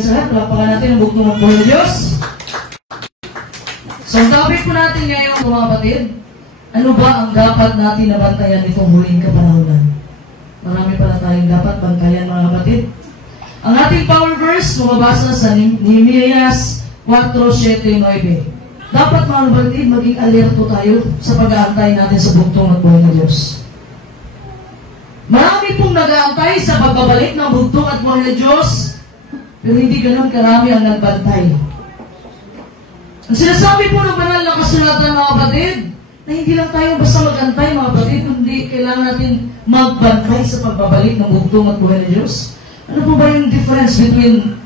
Sa palapakan natin ang bugtong ng buhay ng Diyos. So, ang topic po natin ngayon, mga kapatid, ano ba ang dapat natin nabantayan itong huling kapanahonan? Marami pala tayong dapat bantayan, mga kapatid. Ang ating power verse, mababasa sa Nehemias 4:7-9. Dapat, mga kapatid, maging alerto tayo sa pag-aantay natin sa bugtong ng buhay ng Diyos. Marami pong nag-aantay sa pagbabalik ng bugtong at buhay ng Diyos, pero hindi ganoon karami ang nagbantay. Ang sinasabi po ng banal na kasulatan, mga kapatid, na hindi lang tayo basta mag-antay, mga kapatid, kundi kailangan natin magbantay sa pagbabalik ng bugtong at buhay ng Diyos. Ano po ba yung difference between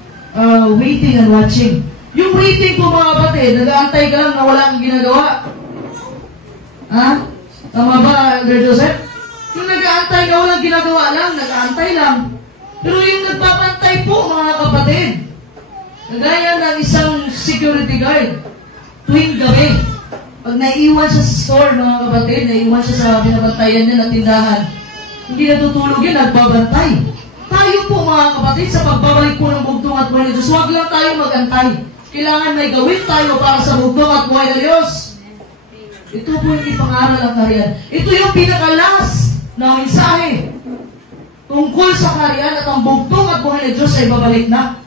waiting and watching? Yung waiting po, mga kapatid, nag-aantay ka lang na wala kang ginagawa. Ha? Tama ba, Elder Joseph? Yung nag-aantay ka walang ginagawa lang, nag-aantay lang. Pero yung nagpapantay po, mga kapatid, kagaya ng isang security guard, tuwing gabi, pag naiiwan siya sa store, mga kapatid, naiiwan siya sa binabantayan niya ng tindahan, hindi natutulog yan, nagbabantay. Tayo po, mga kapatid, sa pagbabalik po ng bugtong at buhay ng Diyos, huwag lang tayo mag-antay. Kailangan may gawin tayo para sa bugtong at buhay ng Diyos. Ito po yung ipangaral ang kaharian. Ito yung pinakalas na mensahe tungkol sa kaharian at ang bugtong at buhay ng Diyos ay babalik na.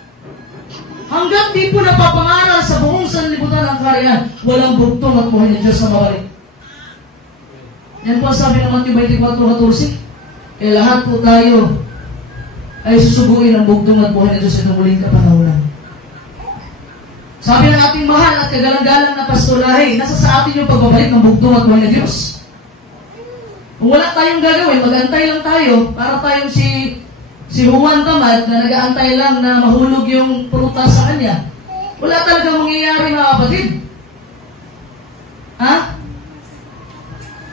Hanggang di po napapangaral sa buong sanlibutan ng kaharian, walang bugtong at buhay ng Diyos na babalik. Yan po sabi ng Matthew 24:14. Kaya lahat po tayo ay susubuin ang bugtong at buhay ng Diyos sa muling kapanahonan. Sabi ng ating mahal at kagalang-galang na Pastor Lahi, nasa sa atin yung pagbabalik ng bugtong at buhay ng Diyos. Kung wala tayong gagawin, mag-antay lang tayo para tayong si Juan Tamad na nag-aantay lang na mahulog yung prutas sa kanya. Wala talagang mangyayari, mga kapatid. Ha?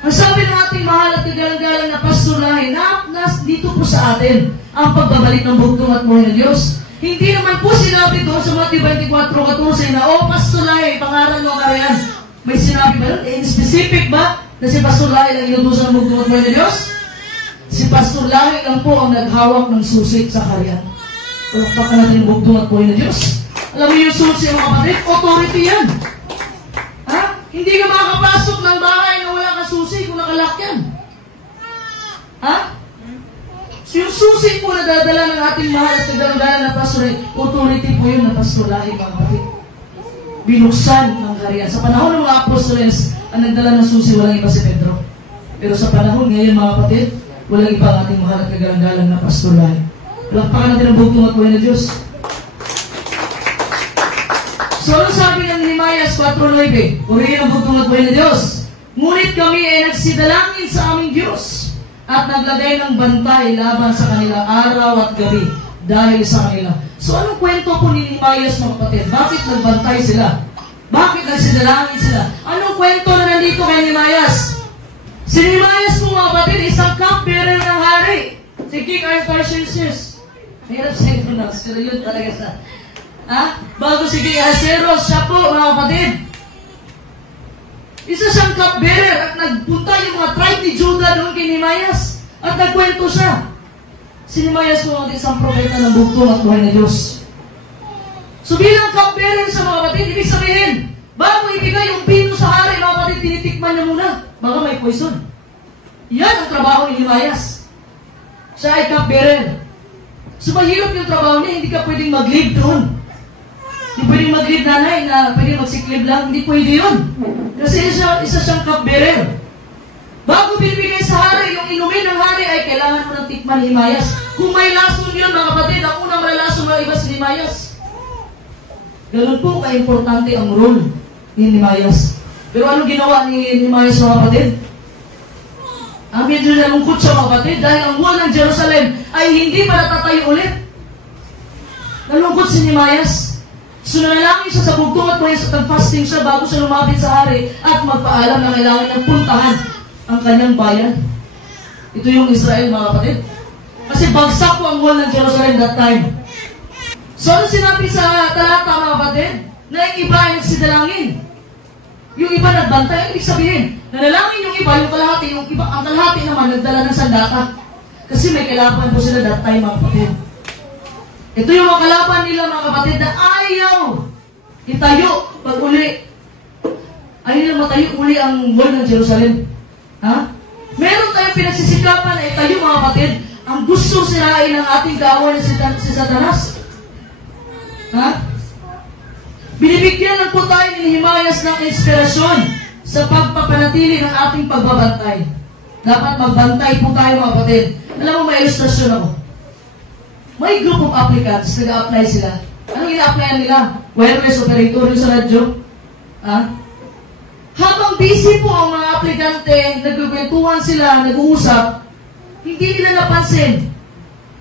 Ang sabi ng ating mahal at kagalang-galang na Pastor Lahi, dito po sa atin ang pagbabalik ng bugtong at buhay ng Diyos. Hindi naman po sinabi doon sa Matthew 24:14 na, Pastor Lahi, pangaral mo kaharian. May sinabi ba doon? Specific ba? Na si Pastor Lahi lang inutusan ng bugtong at buhay ng Diyos? Si Pastor Lahi lang po ang naghawak ng susi sa kaharian. Palakpakan natin yung bugtong at buhay ng Diyos. Alam mo yung susi, mga kapatid? Authority yan. Ha? Hindi ka makakapasok ng bahay na wala kang susi kung nakalak yan. Ha? So yung susi po na dadala ng ating mahal at kagalang-galang na Pastor, authority po yun na Pastor Lahi, mga kapatid. Binuksan ng kaharian. Sa panahon ng mga apostoles, ang nagdala ng susi, walang iba si Pedro. Pero sa panahon ngayon, mga kapatid, walang iba ang ating mahal at kagalang-galang na Pastor Lahi. Palakpakan natin ang bugtong at buhay ng Diyos. So, ano sabi ng Nehemias 4:9? Purihin ang bugtong at buhay ng Diyos. Ngunit kami ay nagsidalangin sa aming Diyos at naglagay ng bantay laban sa kanila araw at gabi dahil sa kanila. So, anong kwento po ni Nehemias, mga kapatid? Bakit nagbantay sila? Bakit nagsidalangin sila? Anong kwento na nandito kay Nehemias? Si Nehemias po, mga kapatid, isang cupbearer ng hari. Si King Artaxerxes. Mahirap siya i-pronounce, pero yun talaga sa... Bago si King Ahasuerus, siya po, mga kapatid. Isa siyang cupbearer at nagpunta yung mga tribe ni Judah doon kay Nehemias. At nagkwento siya. Si Nehemias po, isang propeta ng bugtong at buhay ng Diyos. So bilang cupbearer sa mga kapatid, ibig sabihin, bago ibigay yung pino sa hari, mga kapatid, tinitikman niya muna. Baka may poison. Yan ang trabaho ni Nehemias. Siya ay cupbearer. So mahirap yung trabaho niya, hindi ka pwedeng mag-lead doon. Hindi pwedeng mag-lead nanay na pwedeng magsiklib lang, hindi pwede yun. Kasi isa siyang cupbearer. Bago binibigay sa hari, yung inumin ng hari ay kailangan mo ng tikman ni Nehemias. Kung may lason yun, mga kapatid, ang unang may lason na iba si Nehemias. Ganun po ka-importante ang role ni Nehemias. Pero ano ginawa ni Nehemias, mga kapatid? Ang medyo nalungkot siya, mga kapatid, dahil ang wall ng Jerusalem ay hindi pa natatayo ulit. Nalungkot si Nehemias. So nanalangin siya sa bugtong at buhay, sa fasting siya bago siya lumapit sa hari at magpaalam na kailangan niyang puntahan ang kanyang bayan. Ito yung Israel, mga kapatid. Kasi bagsak po ang wall ng Jerusalem that time. So ano sinabi sa talata, mga kapatid? Na yung iba ay nagsidalangin. Yung iba nagbantay, ibig sabihin, nanalangin yung iba, yung kalahati, yung iba, ang kalahati naman nagdala ng sandata. Kasi may kailangan po sila that time, mga kapatid. Ito yung mga kalaban nila, mga kapatid, na ayaw itayo pag uli. Ayaw nila matayo uli ang wall ng Jerusalem. Ha? Meron tayong pinagsisikapan na itayo, mga kapatid, ang gusto sirain ng ating kaaway na si Satanas. Ha? Binibigyan lang po tayo ni Nehemias ng inspirasyon sa pagpapanatili ng ating pagbabantay. Dapat magbantay po tayo, mga kapatid. Alam mo, may ilustrasyon ako. May group of applicants, nag-a-apply sila. Anong ina-applyan nila? Wireless operator yung sa radyo. Ha? Habang busy po ang mga aplikante, nagkukwentuhan sila, nag-uusap, hindi nila napansin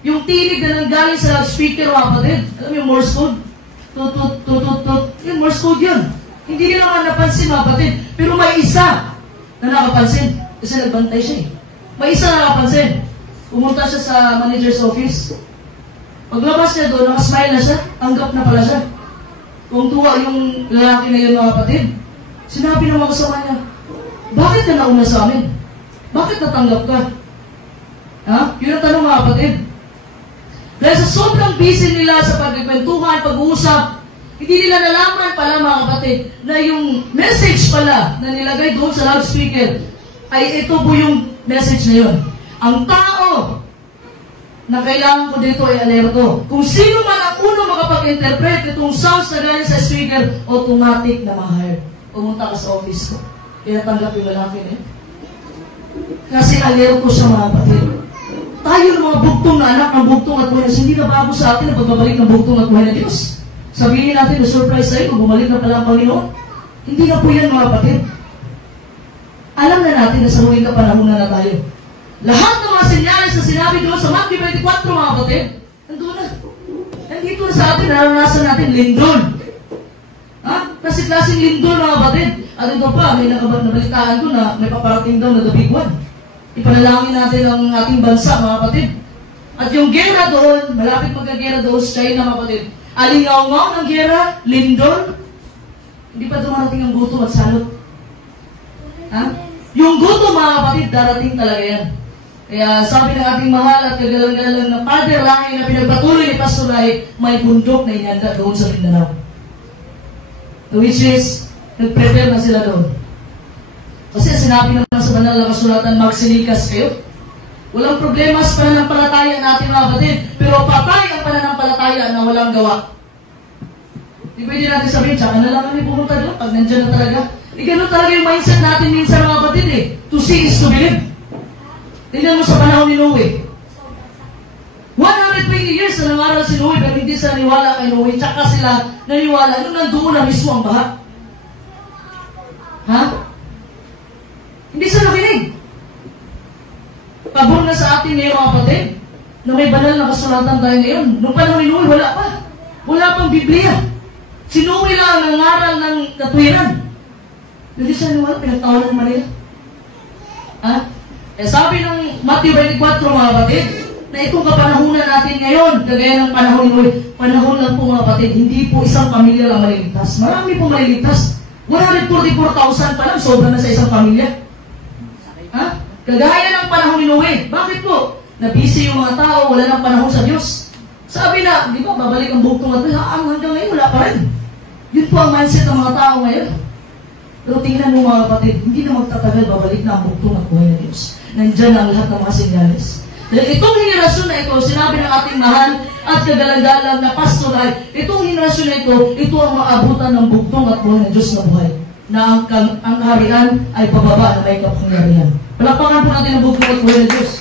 yung tinig na nanggaling sa loudspeaker, mga kapatid. Alam mo yung Morse code? Tut. Yung Morse code yun. Hindi nila naman napansin, mga kapatid. Pero may isa na nakapansin. Kasi nagbantay siya eh. May isa na nakapansin. Pumunta siya sa manager's office. Paglabas niya doon, nakasmile na siya. Tanggap na pala siya. Kung tuwa yung lalaki na yun, mga kapatid, sinabi ng mga kasama niya, bakit ka nauna sa amin? Bakit natanggap ka? Ha? Yun ang tanong, mga kapatid. Dahil sa sobrang busy nila sa pagkikwentuhan, pag-uusap, hindi nila nalaman pala, mga kapatid, na yung message pala na nilagay doon sa loudspeaker ay ito po yung message na yun. Ang tao na kailangan ko dito ay alerto. Kung sino man ang uno makapag-interpret itong sounds na galing sa speaker, automatic na ma-hire. Pumunta ka sa office ko. Kaya tanggap yung lalaki niya. Kasi alerto siya, mga kapatid. Tayo ng mga bugtong na anak ng bugtong at buhay, hindi na bago sa atin na pagbabalik ng bugtong at buhay na Diyos. Sabihin natin na surprise sa'yo kung bumalik na pala ang Panginoon. Hindi na po yan, mga kapatid. Alam na natin na sa huling kapanahon na tayo. Lahat ng mga senyales na sinabi doon sa Matthew 24, mga kapatid, nandun na. Nandito na sa atin, naranasan natin lindol. Ha? Kasi klaseng lindol, mga kapatid. At ito pa, may nabalitaan ko na may paparating daw na the big one. Ipanalangin natin ang ating bansa, mga kapatid. At yung gera doon, malapit magkagera doon sa China, mga kapatid. Alingaw-ngaw ng gera, lindol. Hindi pa dumarating ang gutom at salot. Ha? Yung gutom, mga kapatid, darating talaga yan. Kaya sabi ng ating mahal at kagalang-galang na Father Lahi na pinagpatuloy ni Pastor Lahi, may bundok na inanda doon sa Mindanao. Which is, nag-prepare na sila doon. Kasi sinabi naman sa banal na kasulatan, magsilikas kayo. Walang problema sa pananampalataya natin, mga kapatid, pero patay ang pananampalataya na walang gawa. Di pwede natin sabihin, tsaka na lang kami pumunta doon pag nandiyan na talaga. Ganun talaga yung mindset natin minsan, mga kapatid eh. To see is to believe. Tingnan mo sa panahon ni Noe. 120 years na nangaral si Noe, pero hindi sila naniwala kay Noe. Tsaka sila naniwala nung nandoon na mismo ang baha. Ha? Hindi sila nakinig. Pabor na sa atin ngayon, mga kapatid, na may banal na kasulatan tayo ngayon. Nung panahon ni Noe, wala pa. Wala pang Biblia. Si Noe lang ang nangaral ng katwiran. Hindi siya naniwala, pinagtawanan ng Manila. Ha? Sabi ng Matthew 24, mga kapatid, na itong kapanahunan natin ngayon, kagaya ng panahon ni Noe, panahon lang po, mga kapatid, hindi po isang pamilya lang maliligtas. Marami po maliligtas. 144,000 pa lang, sobra na sa isang pamilya. Ha? Kagaya ng panahon ni Noe. Bakit po? Nabisi yung mga tao, wala nang panahon sa Diyos. Sabi na, di ba, babalik ang bugtong at hanggang ngayon, wala pa rin. Yun po ang mindset ng mga tao ngayon. Pero tingnan mo, mga kapatid, hindi na magtatagal, babalik na ang bugtong at buhay na Diyos. Nandyan ang lahat ng mga senyales. Dahil itong henerasyon na ito, sinabi ng ating mahal at kagalang-galang na pastoral, itong henerasyon na ito ang maabutan ng bugtong at buhay ng Diyos na buhay. Na ang kaharian ay pababa na may kapangyarihan. Palakpakan po natin ang bugtong at buhay ng Diyos.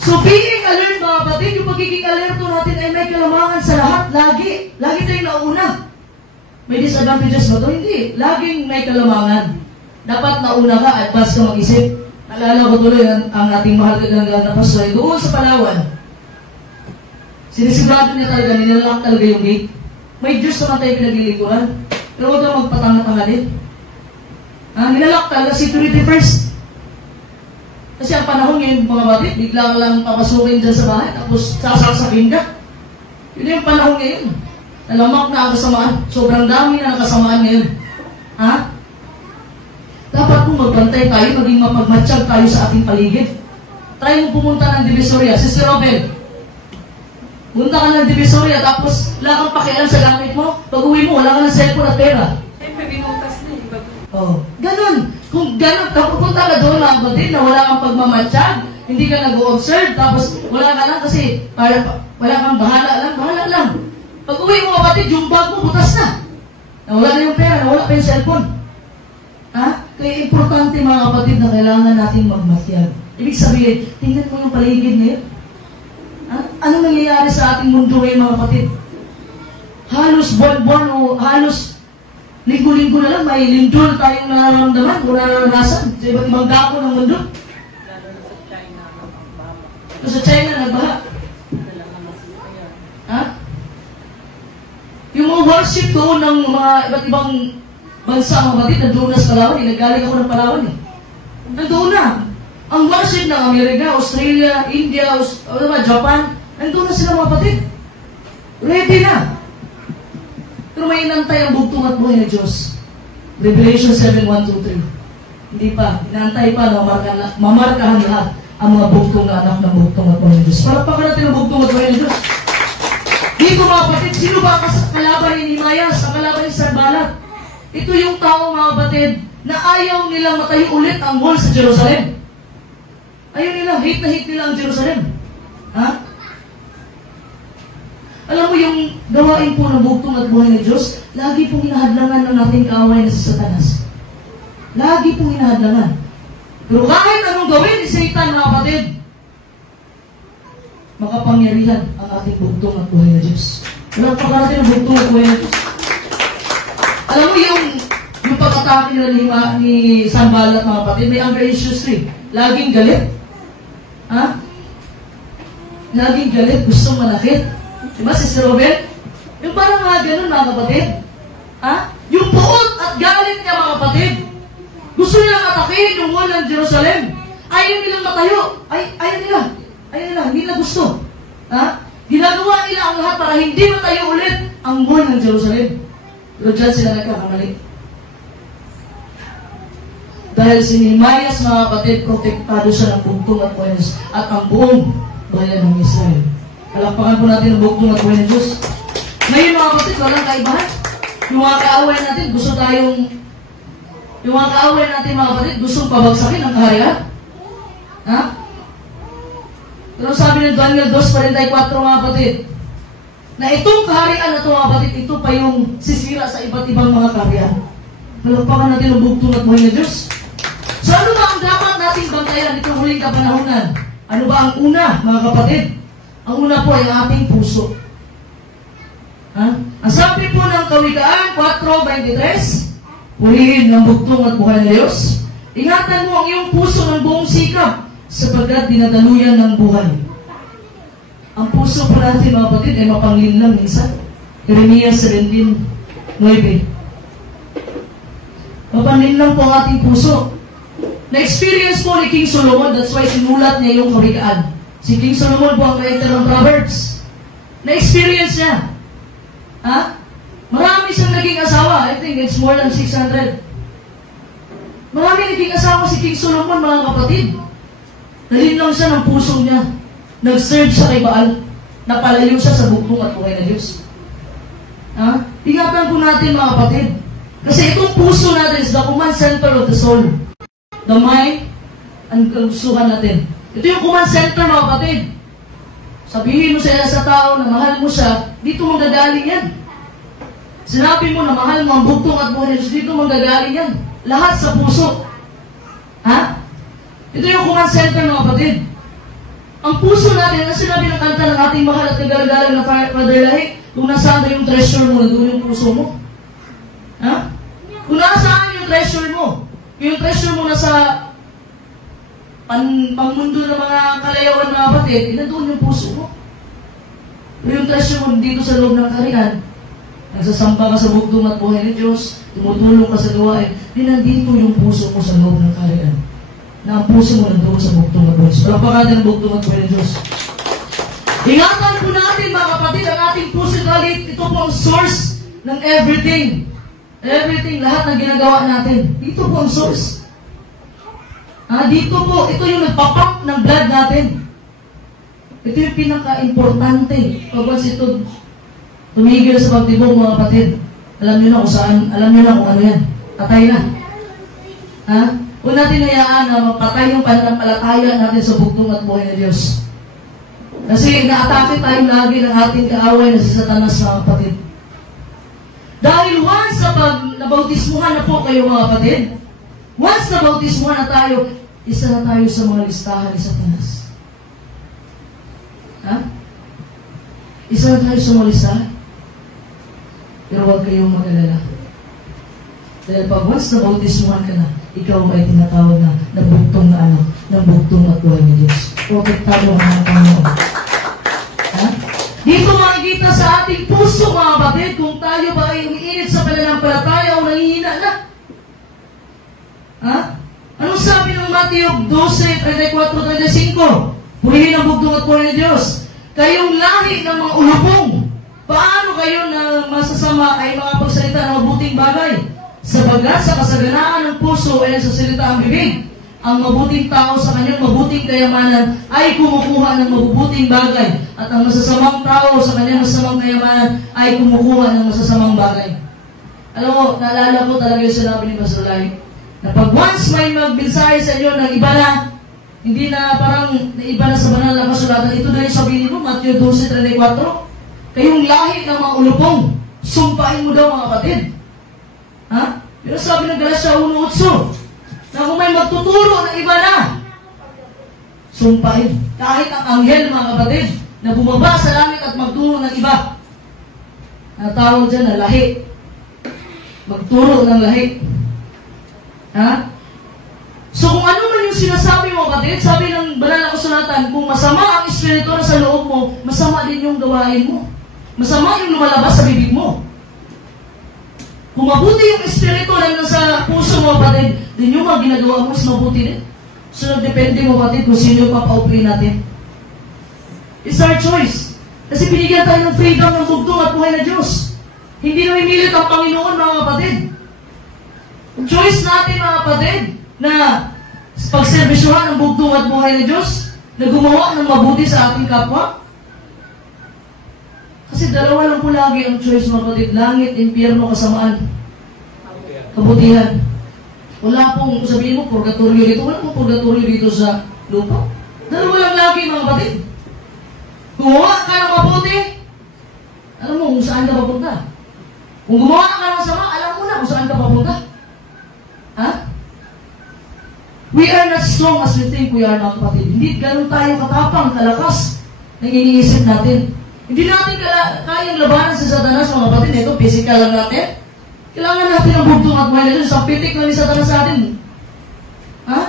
So being alert, mga kapatid, yung pagiging alerto natin ay may kalamangan sa lahat, lagi. Lagi tayong nauna. May disadvantages ba ito? Hindi. Laging may kalamangan. Dapat nauna ka at bas ka mag-isip. Alala ko tuloy ang ating mahal kagalang na pastor. Doon sa Palawan, sinisigurado niya talaga, nilalak talaga yung gate. May Diyos naman tayo pinaglilikuran. Pero huwag kang magpatanga-tanga din. Nilalak talaga, security first. Kasi ang panahon ngayon, mga batid, bigla ka lang papasukin dyan sa bahay, tapos sasaksakin ka. Yun yung panahon ngayon. Nalamak na ang kasamaan. Sobrang dami na ang kasamaan ngayon. Ha? Dapat kung magbantay tayo, maging mapagmatsyag tayo sa ating paligid. Try mo pumunta ng Divisoria. Sister Robel, Punta ka ng Divisoria, tapos wala kang pakialam sa gamit mo. Pag uwi mo, wala ka ng cellphone at pera. Siyempre, binutas na eh. Oh, ganun. Kung ganun, pupunta ka doon mga kapatid na wala kang pagmamatsyag, hindi ka nag-observe, tapos wala ka lang kasi wala kang bahala lang. Pag uwi mo kapatid, yung bag mo butas na. Nawala na yung pera, nawala pa yung cellphone. Ha? Kaya importante mga kapatid na kailangan natin magmatyag. Ibig sabihin, tingnan mo yung paligid ngayon. Ha? Ano nangyayari sa ating mundo ngayon mga kapatid? Halos buwan-buwan o halos linggo-linggo na lang, may lindol tayong nararamdaman o nararanasan sa iba't ibang dako ng mundo. Lalo na sa China, nagbaha. Sa China, nagbaha. Ha? Yung mga worship doon ng mga iba't ibang bansa, mga batid, nandoon na sa Palawan. Nagaling ako ng Palawan eh. Nandoon na. Ang worship ng Amerika, Australia, India, Japan, nandoon na sila mga batid. Ready na. Pero may inantay ang bugtong at buhay ng Diyos. Revelation 7:1-3. Hindi pa. Inantay pa na mamarkahan lahat ang mga bugtong na anak ng bugtong at buhay ng Diyos. Palakpakan natin ang bugtong at buhay ng Diyos. Dito mga kapatid, sino ba ang kalaban ni Nehemiah sa kalaban ni Sanballat? Ito yung tao mga kapatid na ayaw nilang matayo ulit ang wall sa Jerusalem. Ayaw nila, hate na hate nila ang Jerusalem. Ha? Alam mo yung gawain po ng bugtong at buhay ng Diyos, lagi pong hinahadlangan ng ating kaaway na si Satanas. Lagi pong hinahadlangan. Pero kahit anong gawin ni Satan, mga kapatid, makapangyarihan ang ating bugtong at buhay ng Diyos. Walang pagkarating ng bugtong at buhay ng Diyos. Alam mo yung pag-atake nila ni Sanballat, mga kapatid, may anger issues rin. Laging galit. Ha? Laging galit, gustong manakit. Diba, Sister Robert? Yung parang mga ganun, mga kapatid. Ha? Yung buot at galit niya, mga kapatid. Gusto nilang atakihin yung wall ng Jerusalem. Ayaw nilang matayo. Ayaw nila. Hindi nila gusto. Ha? Ginagawa nila ang lahat para hindi matayo ulit ang wall ng Jerusalem. Pero dyan sila nagkakamali. Dahil si Nehemiah, mga kapatid, protektado siya ng bugtong at buhay ng Diyos at ang buong bayan ng Israel. Palakpakan po natin ang bugtong at buhay ng Diyos. Ngayon mga kapatid, walang kaibahan. Yung mga kaaway natin, mga kapatid, gustong pabagsakin ang kaharian. Ha? Pero sabi ni Daniel 2:44, mga kapatid, na itong kaharian na ito, mga kapatid, ito pa yung sisira sa iba't ibang mga kaharian. Palakpakan natin ang bugtong at buhay ng Diyos. So ano ba ang dapat nating bantayan itong huling kapanahunan? Ano ba ang una, mga kapatid? Ang una po ay ang ating puso. Ha? Ang sabi po ng Kawikaan 4:23, pulihin ng bugtong at buhay ng Diyos. Ingatan mo ang iyong puso ng buong sikap sapagkat dinadaluyan ng buhay. Ang puso po natin, mga kapatid, ay mapanglinlang minsan. Jeremiah 17:9. Mapanglinlang po ang ating puso. Na-experience po ni King Solomon, that's why sinulat niya yung Kawikaan. Si King Solomon po ang writer ng Proverbs. Na-experience niya. Ha? Marami siyang naging asawa. I think it's more than 600. Marami naging asawa si King Solomon, mga kapatid. Nalinlang siya ng puso niya. Nag-serve siya kay Baal. Napalayo siya sa bugtong at buhay na Diyos. Ha? Ingatan po natin, mga kapatid. Kasi itong puso natin is the command center of the soul. The mind, ang kagustuhan natin. Ito yung command center, mga kapatid. Sabihin mo sa tao na mahal mo siya, dito manggagaling yan. Sinabi mo na mahal mo ang bugtong at buhay ng Diyos, dito manggagaling yan. Lahat sa puso. Ha? Ito yung command center, mga kapatid. Ang puso natin, na sinabi ng kanta ng ating mahal at kagalagang na Father Lahi, kung nasaan yung treasure mo, nandun yung puso mo. Ha? Kung nasaan yung treasure mo, yung treasure mo nasa pangmundo ng mga kalayawan, mga kapatid, nandun yung puso mo. Yung treasure mo dito sa loob ng kaharian, nagsasamba ka sa bugtong at buhay ng Diyos, tumutulong ka sa gawain, di nandito yung puso mo sa loob ng kaharian. Na ang puso mo nandoon sa bugtong at buhay ng Diyos. Palakpakan natin ang bugtong at buhay ng Diyos. Ingatan po natin, mga kapatid, ang ating puso galit. Ito po ang source ng everything. Everything, lahat ng ginagawa natin. Dito po ang source. Dito po, ito yung nagpapump ng blood natin. Ito yung pinaka-importante. Pag once ito tumigil sa pagtibong, mga kapatid, alam niyo na kung saan, alam niyo na kung ano yan. Patay na. Ha? Huwag natin hayaan na mapatay yung pananampalataya natin sa bugtong at buhay ng Diyos. Kasi naatake tayo lagi ng ating kaaway na si Satanas, mga kapatid. Dahil once na pag nabautismuhan na po kayo, mga kapatid, once na bautismuhan na tayo, isa na tayo sa mga listahan ni Satanas. Ha? Isa na tayo sa mga listahan. Pero huwag kayong mag-alala. Dahil pag once na bautismuhan ka na, ikaw ay tinatawag na nabugtong na ano, nabugtong at buhay ni Diyos. Protektado ang mga Panginoon. Ha? Dito makikita sa ating puso, mga kapatid, kung tayo ba ay umiinit sa pananampalataya o nangihina na. Ha? Anong sabi ng Matthew 12:34-35? Purihin ang bugtong at buhay ni Diyos. Kayong lahi ng mga ulupong, paano kayo na masasama ay makapagsalita ng mabuting bagay? Sabagat sa kasaganaan ng puso ay nagsasalita ang bibig. Ang mabuting tao sa kanyang mabuting kayamanan ay kumukuha ng mabubuting bagay. At ang masasamang tao sa kanyang masasamang kayamanan ay kumukuha ng masasamang bagay. Alam mo, naalala ko talaga yung sinabi ni Pastor Lai, na pag once may magmensahe sa inyo ng iba na, hindi na parang naiba na sa banal na kasulatan, ito na yung sabihin mo, Matthew 12:34, kayong lahi ng mga ulupong, sumpain mo daw, mga kapatid. Ha? Pero sabi ng Galatia 1:8, na kung may magtuturo ng iba na, sumpain. Kahit ang anghel, mga kapatid, na bumaba sa langit at magturo ng iba. Natawag dyan na lahi. Magturo ng lahi. Ha? So kung ano man yung sinasabi mo, kapatid, sabi ng banal na kasulatan, kung masama ang espiritu na sa loob mo, masama din yung gawain mo. Masama yung lumalabas sa bibig mo. Kung mabuti yung espiritu na nasa puso mo, kapatid, din yung mga ginagawa mo is mabuti din. So, depende mo, kapatid, kung sino yung papaupuin natin. It's our choice. Kasi binigyan tayo ng freedom ng bugtong at buhay na Diyos. Hindi na mimilit ang Panginoon, mga kapatid. Choice natin, mga kapatid, na pagservisyohan ng bugtong at buhay na Diyos, na gumawa ng mabuti sa ating kapwa. Kasi dalawa lang po lagi ang choice, mga kapatid. Langit, impyerno, kasamaan. Kabutihan. Wala pong, sabihin mo, purgatorio dito. Wala pong purgatorio dito sa lupa. Dalawa lang lagi, mga kapatid. Gumawa ka ng mabuti, alam mo kung saan ka papunta. Kung gumawa ka ng masama, alam mo na kung saan ka papunta. Ha? We are not strong as we think we are, mga kapatid. Hindi ganun tayo katapang, kalakas, na iniisip natin. Hindi natin kayang labanan sa Satanas, mga kapatid. Ito, physical lang natin. Kailangan natin ang bugtong at buhay na Diyos. Sa pitik na ni Satanas sa atin. Ha?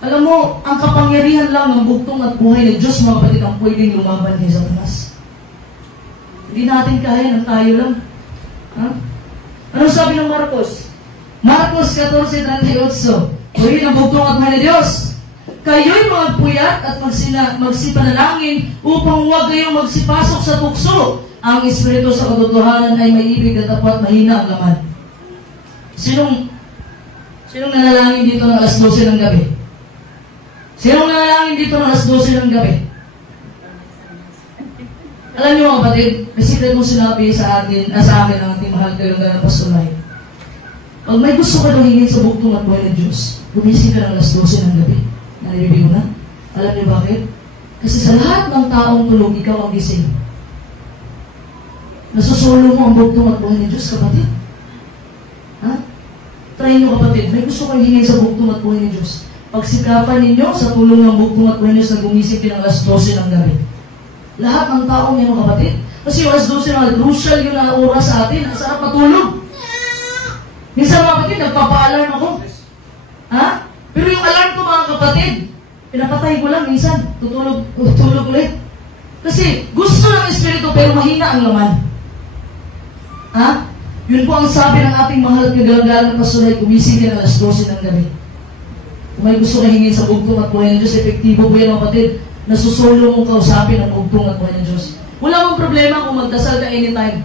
Alam mo, ang kapangyarihan lang ng bugtong at buhay ng Diyos, mga kapatid, ang pwedeng lumaban kay Satanas. Hindi natin kaya ng tayo lang. Ha? Anong sabi ng Marcos? Marcos 14:38. Purihin ang bugtong at buhay ng Diyos. Kayo'y magpuyat at magsipanalangin upang huwag kayong magsipasok sa tukso. Ang espiritu sa katotohanan ay may ibig at tapat, mahina ang laman. Sinong nanalangin dito ng alas 12 ng gabi? Sinong nanalangin dito ng alas 12 ng gabi? Alam niyo, mga kapatid, kasi kaya mong sinabi sa amin ang ating mahal kayo ng Pastor Lai. Pag may gusto ka daw hingin sa bugtong at buhay ng Diyos, gumising ka ng alas 12 ng gabi. Naririnig mo na? Alam niyo bakit? Kasi sa lahat ng taong tulog, ikaw ang gising. Nasusulo mo ang bugtong at buhay ng Diyos, kapatid. Ha? Try nyo, kapatid. May gusto kayo hingin sa bugtong at buhay ng Diyos. Pagsikapan ninyo sa tulong ng bugtong at buhay ng Diyos na gumising din ng alas 12 ng gabi. Lahat ng taong yan, kapatid. Kasi yung alas 12 ng crucial yun na oras sa atin. Ang sarap matulog. Minsan, mga kapatid, nagpapa-alarm ako. Ha? Pero yung alarm ko, mga kapatid, pinapatay ko lang minsan. Tutulog ulit. Kasi gusto ng espiritu pero mahina ang laman. Ha? Yun po ang sabi ng ating mahal at kagalang-galang na Pastor Lai, gumising din alas 12 ng gabi. Kung may gusto na hingin sa bugtong at buhay ng Diyos, epektibo po yan, mga kapatid. Nasusulo mong kausapin ang bugtong at buhay ng Diyos. Wala akong problema kung magdasal ka anytime.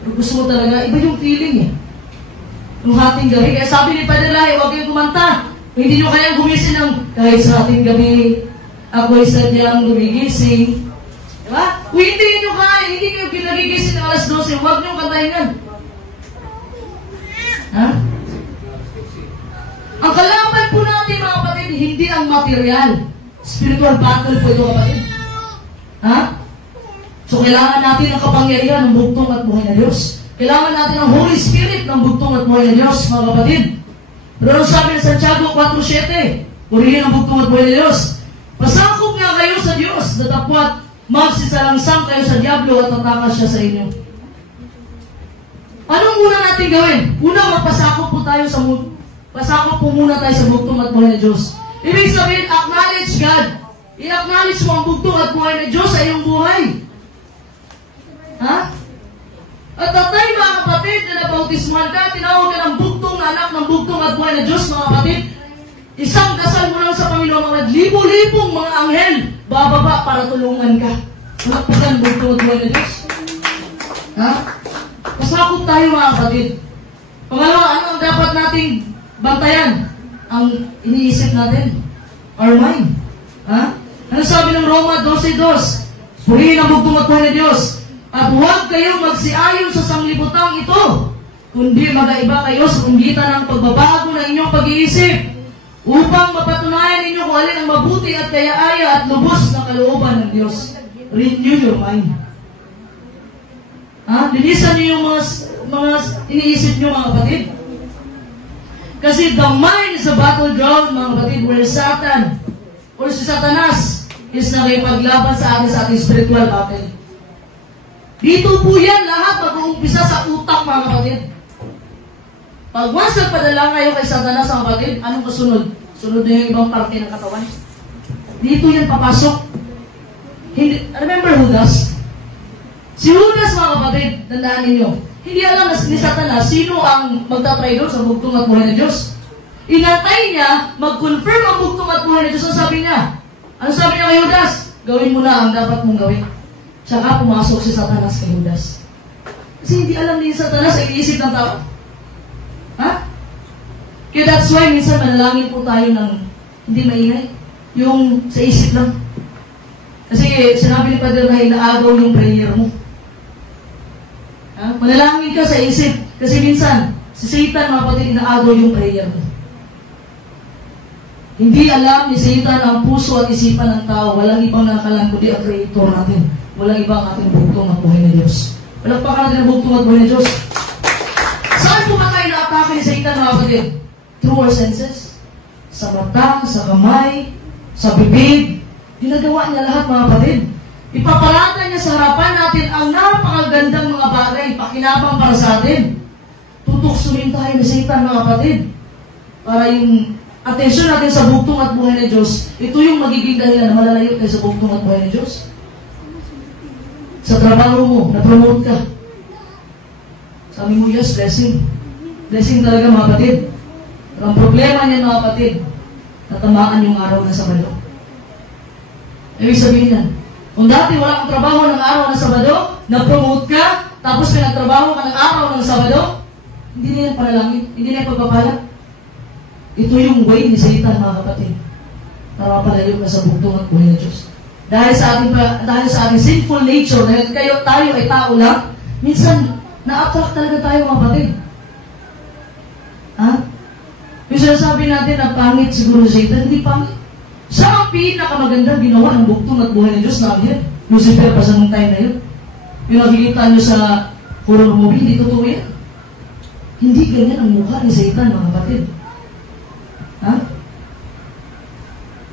Pero gusto mo talaga, iba yung feeling eh. Yung hating gabi. Kaya sabi ni Padre Lai, huwag kayong kumanta. Kung hindi nyo kayang gumising ng kahit sa hating gabi. ako'y sadyang gumigising. Diba? Kung hindi nyo kaya, hindi nyo kinagigising ng alas 12, huwag nyo kantahin yan. Ha? Ang kalaban po natin, mga kapatid, hindi ang material. Spiritual battle po ito, kapatid. Ha? So, kailangan natin ang kapangyarihan ng bugtong at buhay na Diyos. Kailangan natin ang Holy Spirit ng bugtong at buhay na Diyos, mga kapatid. Pero ano sabi ng Santiago 4:7? Purihin ang bugtong at buhay na Diyos. Pasakop nga kayo sa Diyos, datapwat magsisalangsang kayo sa Diablo at tatakas siya sa inyo. Anong una natin gawin? Una, magpasakop po tayo sa pasakop po muna tayo sa bugtong at buhay na Diyos. Ibig sabihin, acknowledge God. I-acknowledge mo ang bugtong at buhay na Diyos sa iyong buhay. Ha? At tatay, mga kapatid, na nabautismuhan ka, tinawag ka ng bugtong na anak ng bugtong at buhay na Diyos, mga kapatid. Isang dasal mo lang sa Panginoon, mga libo-libong mga anghel, bababa para tulungan ka. Malakpakan bugtong at buhay na Diyos. Ha? Pasakop tayo, mga kapatid. Pangalawa, ano ang dapat nating bantayan? Ang iniisip natin. Our mind. Ha? Ano sabi ng Roma 12:2? Purihin ang bugtong at buhay na Diyos. At huwag kayong magsiayon sa sanglibutang ito, kundi magaiba kayo sa pagitan ng pagbabago ng inyong pag-iisip, upang mapatunayan ninyo kung alin ang mabuti at kaya-aya at lubos na kalooban ng Diyos. Renew your mind. Ha? Linisan niyo yung mga iniisip niyo, mga kapatid. Kasi the mind is a battleground, mga kapatid, where Satan or si Satanas is nakipaglaban sa ating spiritual battle. Dito po yan, lahat mag-uumpisa sa utak, mga kapatid. Pag once nagpadala kayo kay Satanas, mga kapatid, anong kasunod? Sunod na yung ibang parte ng katawan. Dito yan papasok. Remember Judas? Si Judas, mga kapatid, tandaan ninyo, hindi alam ni Satanas sino ang magtatraidor sa bugtong at buhay na Diyos. Inatay niya, mag-confirm ang bugtong at buhay na Diyos. Ang sabi niya? Ano sabi niya kay Judas? Gawin mo na ang dapat mong gawin. Tsaka pumasok si Satanas kay Judas. Kasi hindi alam ni Satanas ang iniisip ng tao. Ha? Kaya that's why minsan manalangin po tayo ng hindi maingay. Yung sa isip lang. Kasi sinabi ni Padre na inaagaw yung prayer mo. Ha? Manalangin ka sa isip. Kasi minsan, si Satan, mga kapatid, inaagaw yung prayer mo. Hindi alam ni Satan ang puso at isipan ng tao. Walang ibang nakakalan kundi ang Creator natin. Walang ibang ating bugtong at buhay na Diyos. Palagpakan natin ang bugtong at buhay na Diyos. Saan po ba tayo na-atake ni Satan, mga kapatid? Through our senses. Sa mata, sa kamay, sa bibig. Ginagawa niya lahat, mga kapatid. Ipaparata niya sa harapan natin ang napakagandang mga bagay, pakinabang para sa atin. Tutuksuin tayo ni Satan, mga kapatid. Para yung atensyon natin sa bugtong at buhay na Diyos, ito yung magiging dahilan na malalayo tayo sa bugtong at buhay na Diyos. Sa trabaho mo, na-promote ka. Sabi mo, yes, blessing. Blessing talaga, mga kapatid. Pero ang problema niyan, mga kapatid, natamaan yung araw na Sabado. Ibig sabihin yan, kung dati wala kang trabaho ng araw na Sabado, na-promote ka, tapos may nagtrabaho ka ng araw ng Sabado, hindi na yan panalangin, hindi na yan pagpapala. Ito yung way ni Satan, mga kapatid, para mapalayo ka sa bugtong at buhay na Diyos. Dahil sa ating sinful nature, dahil tayo ay tao lang, minsan, na-attract talaga tayo, mga kapatid. Ha? Yung sinasabi natin na pangit siguro si Satan, hindi pangit. Siya ang pinakamagandang ginawa ng bugtong at buhay ng Diyos na yan. Lucifer pa sa nung time na yun. Yung nakikita nyo sa horror movie, hindi totoo yan. Hindi ganyan ang mukha ni Satan, mga kapatid. Ha?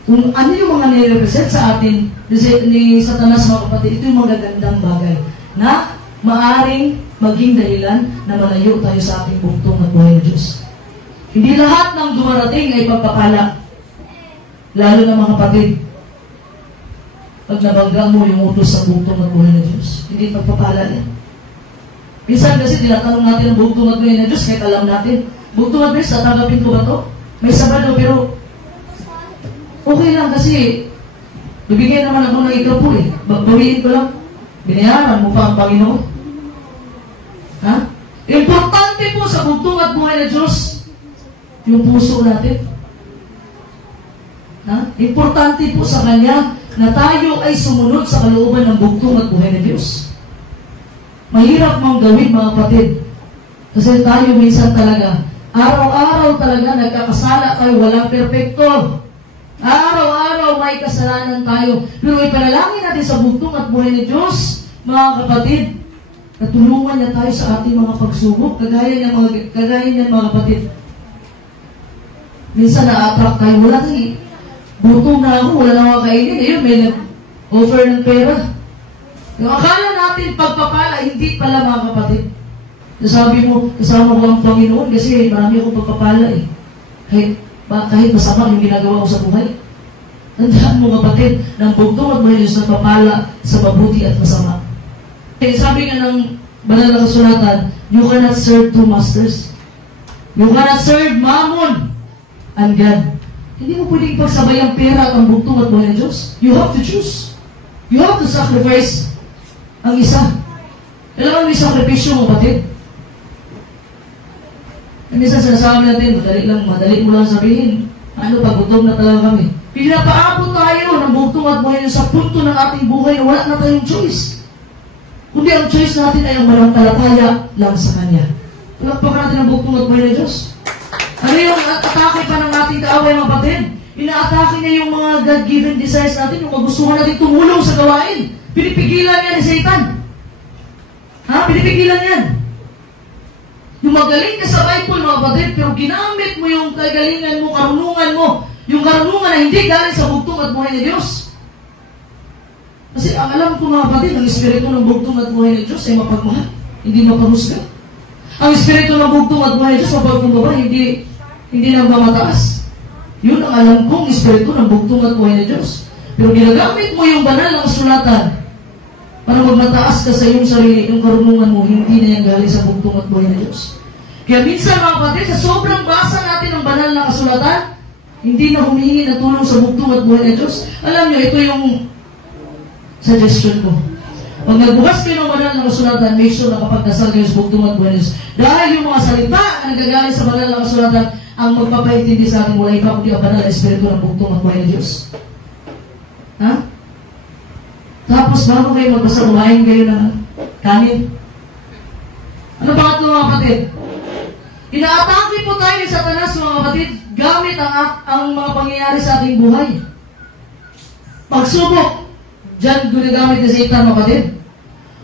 Kung ano yung mga nire-represent sa atin ni Satanas, mga kapatid, ito yung magagandang bagay na maaring maging dahilan na malayo tayo sa ating bugtong at buhay ng Diyos. Hindi lahat ng dumarating ay pagpapala. Lalo na, mga kapatid, pag nabangga mo yung utos sa bugtong at buhay ng Diyos, hindi pagpapala yan. Minsan kasi tinatanong natin ang bugtong at buhay ng Diyos kahit alam natin, bugtong at buhay, tatanggapin ko ba to? May Sabado, pero okay lang kasi bibigyan naman ako ng ikaw po eh. Bawiin ko lang. Binayaran mo pa ang Panginoon. Ha? Importante po sa bugtong at buhay na Diyos yung puso natin. Ha? Importante po sa Kanya na tayo ay sumunod sa kalooban ng bugtong at buhay ng Diyos. Mahirap mang gawin, mga kapatid. Kasi tayo minsan talaga, araw-araw talaga nagkakasala tayo, walang perpekto. Araw-araw may kasalanan tayo. Pero ipanalangin natin sa bugtong at buhay ng Diyos, mga kapatid, natulungan niya tayo sa ating mga pagsubok. Kagaya niyan, mga kapatid. Minsan na-attract tayo, wala tayo. Gutom na ako, wala na ako kainin. Ayun, may nag-offer ng pera. Yung akala natin pagpapala, hindi pala, mga kapatid. Sabi mo, kasama ko ang Panginoon kasi marami akong pagpapala eh. Kahit masama yung ginagawa ko sa buhay. Tandaan mo, kapatid, ng bugtong at buhay Diyos na papala sa mabuti at masama. Sabi nga ng banal na kasulatan, you cannot serve two masters. You cannot serve Mammon and God. Hindi mo pwedeng pagsabay ang pera at ang bugtong at buhay ng Diyos. You have to choose. You have to sacrifice ang isa. Kailangan mo isakripisyo mo, kapatid. Minsan sinasabi natin, madali mo lang sabihin. Ano, pagutom na talaga kami. Pinapaabot tayo ng bugtong at buhay sa punto ng ating buhay na wala na tayong choice. Kundi ang choice natin ay ang mananampalataya lang sa Kanya. Palakpakan natin ang bugtong at buhay ng Diyos. Ano yung atake pa ng ating kaaway, mga kapatid? Inaatake niya yung mga God-given desires natin, yung magustuhan natin tumulong sa gawain. Pinipigilan niya ni Satan. Ha? Pinipigilan yan. Yung magaling ka sa Bible, mga kapatid, pero ginamit mo yung kagalingan mo, karunungan mo, yung karunungan na hindi galing sa bugtong at buhay ng Diyos. Kasi ang alam ko, mga kapatid, ang espiritu ng bugtong at buhay ng Diyos ay mapagmahal, hindi mapahusga. Ang espiritu ng bugtong at buhay ng Diyos, mapagkumbaba, hindi nagmamataas. Yun ang alam kong espiritu ng bugtong at buhay ng Diyos. Pero ginagamit mo yung banal na kasulatan para magmataas ka sa iyong sarili, yung karunungan mo, hindi na yan galing sa bugtong at buhay ng Diyos. Kaya minsan, mga kapatid, sa sobrang basa natin ng banal na kasulatan, hindi na humihingi na tulong sa bugtong at buhay ng Diyos. Alam niyo, ito yung suggestion ko. Pag nagbukas kayo ng banal na kasulatan, make sure na kapag dasal kayo sa bugtong at buhay ng Diyos. Dahil yung mga salita na nagagaling sa banal na kasulatan, ang magpapaintindi sa atin, wala iba kundi ang banal na espiritu ng bugtong at buhay ng Diyos. Ha? Tapos bago kayo magbasa, kumain kayo ng kanin. Ano pangatlo, mga kapatid? Inaatake po tayo ni Satanas, mga kapatid, gamit ang mga pangyayari sa ating buhay. Pagsubok, dyan ginagamit ni Satan, mga kapatid.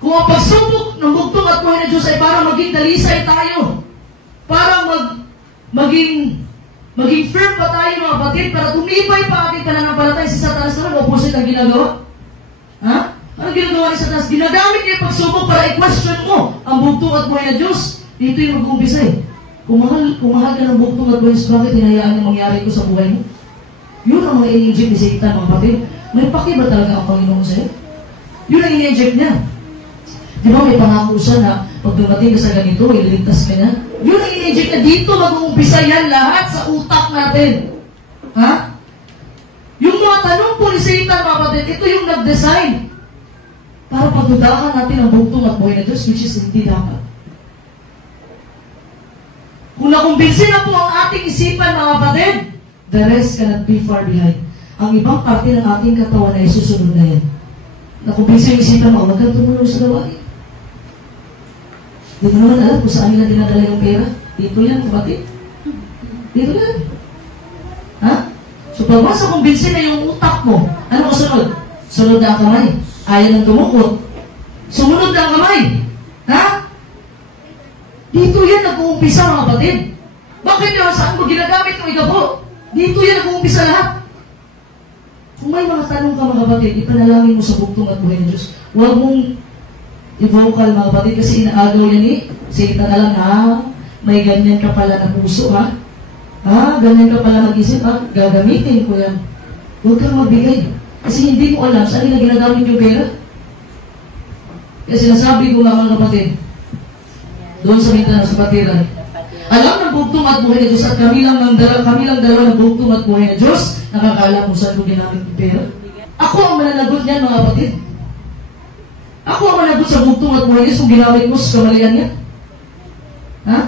Kung ang pagsubok ng bugtong at buhay ng Diyos ay para maging dalisay tayo, para maging firm pa tayo, mga kapatid, para tumibay pa ating pananampalataya, si Satanas na opposite ang ginagawa. Ha? Ano ginagawa ni Satanas? Ginagamit niya yung pagsubok para i-question mo ang bugtong at buhay ng Diyos. Dito yung mag-uumpisa eh. Kung mahal ka ng bugtong at buhay ng Diyos, bakit hinayaan niya mangyari ko sa buhay mo? Yun ang mga i-inject ni Satan, mga kapatid. May paki ba talaga ang Panginoon sa'yo? Yun ang i-inject niya. Di ba may pangako siya na pag dumating ka sa ganito, ililigtas ka niya? Yun ang i-inject niya. Dito mag-uumpisa yan lahat sa utak natin. Ha? Yung mga tanong po ni Satan, mga kapatid, ito yung nag-design para pagdudahan natin ang bugtong at buhay ng Diyos, which is hindi dapat. Kung nakumbinsin na po ang ating isipan, mga kapatid, the rest cannot be far behind. Ang ibang parte ng ating katawan ay susunod na yan. Nakumbinsin yung isipan mo, huwag kang tumulong sa gawain. Di mo naman alam kung saan nila dinadala yung pera. Dito yan, kapatid. Dito yan. Ha? So, pag masa kumbinsin na yung utak mo, ano kasunod? Sunod na ang kamay. Ayaw ng tumukot. Sumunod na ang kamay. Ha? Dito yan nag-uumpisa, mga kapatid. Bakit yun? Saan mo ginagamit ng igabo? Dito yan nag-uumpisa lahat. Kung may mga tanong ka, mga kapatid, ipanalangin mo sa bugtong at buhay ng Diyos. Huwag mong i-vocal, mga kapatid, kasi inaagaw yan eh. Satan na lang, may ganyan ka pala na puso, ha? Ganyan ka pala mag-isip, gagamitin ko yan. Huwag kang magbigay. Kasi hindi mo alam saan nila ginagamit yung pera. Kaya sinasabi ko nga, mga kapatid, doon sa Mindanao, sa Patiran, alam ng bugtong at buhay ng Diyos at kami lang dalawa ng bugtong at buhay ng Diyos, nakakaalam kung saan ko ginamit yung pera. Ako ang mananagot niyan, mga kapatid. Ako ang mananagot sa bugtong at buhay ng Diyos kung ginamit mo sa kamalian niya. Ha?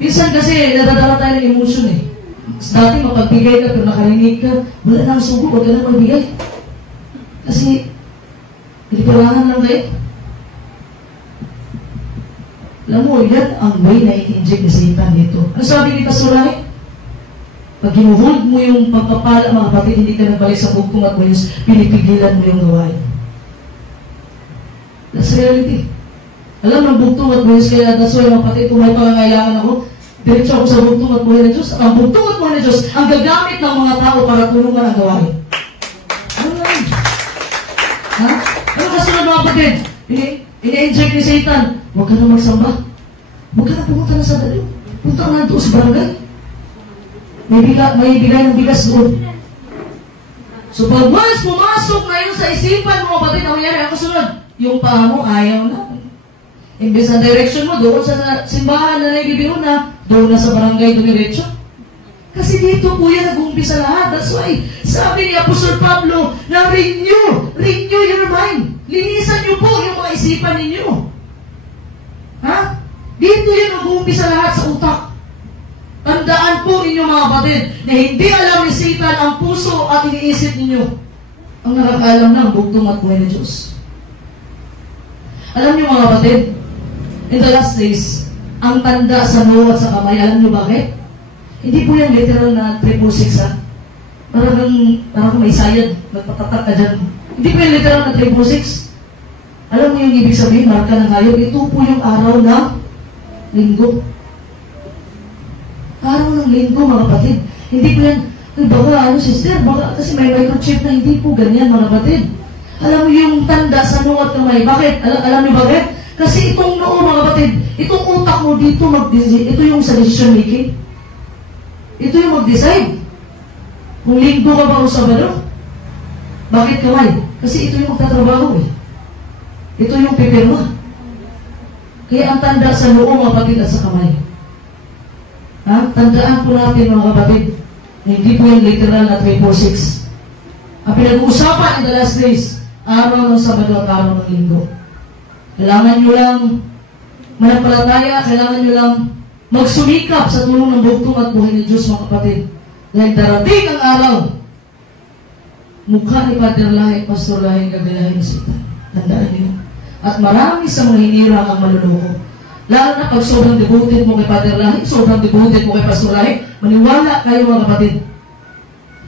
Minsan kasi, nadadala tayo ng emotion eh. Dati mapagbigay ka, pero nakarinig ka, wala nang sugo, huwag ka lang magbigay. Kasi, liberahan lang kayo. Alam mo, yan ang way na i-inject ni Satan dito. Ano sabi ni Pastor Rai? Pag hinuhold mo yung pagpapala, mga kapatid, hindi ka nagbalik sa bugtong at mayos, pinipigilan mo yung gawain. That's reality. Alam ng bugtong at mayos, kaya that's why, mga kapatid, kung may pangangailangan ako, diretso ako sa bugtong at buhay ng Diyos. Ang bugtong at buhay ng Diyos, ang gagamit ng mga tao para tulungan ang gawain. Ano lang? Ha? Ano kasunod, mga kapatid? Ina-inject ni Satan. Huwag ka na magsamba. Huwag ka na pumunta na sa dalo. Punta ka na doon sa barangay. May bigay ng bigas doon. So pag once pumasok na yun sa isipan mo, kapatid, ang nangyari, ang kasunod, yung paa mo, ayaw na. Imbes na direction mo, doon sa simbahan na naibibiro na, doon na sa barangay dumiretso. Kasi dito po yan nag-uumpisa lahat. That's why, sabi ni Apostol Pablo, na renew your mind. Linisan niyo po yung mga isipan ninyo. Ha? Dito yan nag-uumpisa lahat sa utak. Tandaan po ninyo mga kapatid, na hindi alam ni Satan ang puso at iniisip ninyo. Ang nakakaalam na ang bugtong at buhay ng Diyos. Alam niyo mga kapatid, in the last days, ang tanda sa noo at sa kamay, alam niyo bakit? Hindi po yan literal na 666, ha? Parang may sayad, magpatatak ka dyan. Hindi po yan literal na 666. Alam mo yung ibig sabihin, marka ng hayop, ito po yung araw ng linggo. Araw ng linggo, mga kapatid. Hindi po yan, baka, sister, baka, kasi may microchip na hindi po ganyan, mga kapatid. Alam mo yung tanda sa noo at kamay. Bakit? Alam niyo bakit? Kasi itong noo, mga kapatid, itong utak mo dito, ito yung sa decision making. Ito yung mag-decide. Kung linggo ka ba o Sabado? Bakit kamay? Kasi ito yung magtatrabaho eh. Ito yung pipirma. Kaya ang tanda sa noo, mga kapatid, at sa kamay. Ha? Tandaan po natin, mga kapatid, hindi po yung literal na 346. Ang pinag-uusapan in the last days, araw ng Sabado at araw ng linggo. Kailangan nyo lang manampalataya, kailangan nyo lang magsumikap sa tulong ng bugtong at buhay ng Diyos, mga kapatid. Dahil darating ang araw, mukha ni Father Lahi, Pastor Lahi, gabilahin si Satan. Tandaan niyo. At marami sa mga hinirang ang maluloko. Lalo na pag sobrang devoted mo kay Father Lahi, sobrang devoted mo kay Pastor Lahi, maniwala kayo, mga kapatid.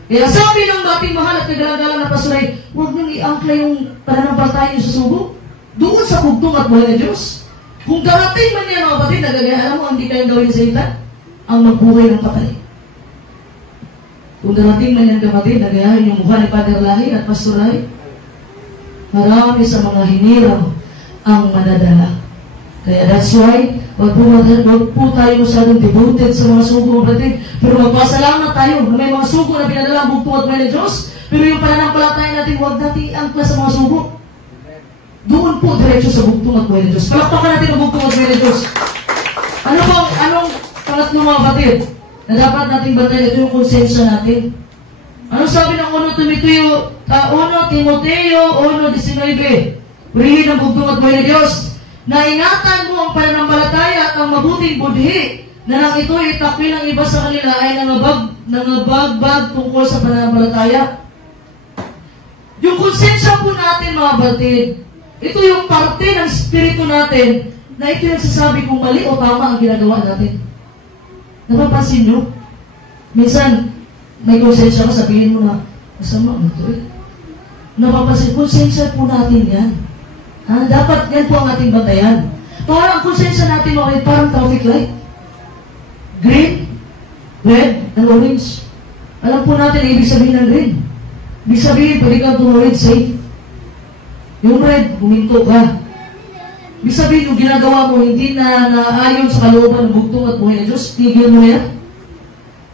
Kaya sabi ng dating mahal at kagalang-galang na Pastor Lahi, huwag niyong i-angkla yung pananampalataya niyo sa sugo. Doon sa bugtong at buhay ng Diyos. Kung darating man yan, mga kapatid, alam mo, hindi kayang gawin sa Satan, ang magbuhay ng patay. Kung darating man yan, kapatid, nagayahin yung mukha ni Father Lahi at Pastor Lahi, marami sa mga hinirang ang manadala. Kaya that's why, wag po tayo masyadong devoted sa mga sugo, kapatid. Pero magpasalamat tayo na may mga sugo na pinadala ang bugtong at buhay ng Diyos. Pero yung pananampalataya natin, huwag natin iangkla sa mga sugo. Doon po diretso sa bugtong at buhay ng Diyos. Palakpakan natin ang bugtong at buhay ng Diyos. Anong pangatlo, mga kapatid, na dapat nating bantayan? Ito yung konsensya natin. Anong sabi ng 1 Timoteo 1:19? Purihin ang bugtong at buhay ng Diyos. Na ingatan mo ang pananampalataya at ang mabuting budhi na nang ito'y itakwil ang iba sa kanila ay nangabagbag tungkol sa pananampalataya. Yung konsensya po natin, mga kapatid, ito yung parte ng spirito natin na ito yung sasabi kung mali o tama ang ginagawa natin. Napapansin nyo? Minsan, may konsensya ka, sabihin mo na, masama mo ito eh. Napapansin, konsensya po natin yan. Ha? Dapat yan po ang ating bantayan. Parang ang konsensya natin, parang traffic light. Green, red, and orange. Alam po natin ang ibig sabihin ng green. Ibig sabihin, pwede kang tumawid safe. Yung red, huminto ka. Ibig sabihin, yung ginagawa mo, hindi na naayon sa kalooban ng bugtong at buhay ng Diyos, tigil mo yan.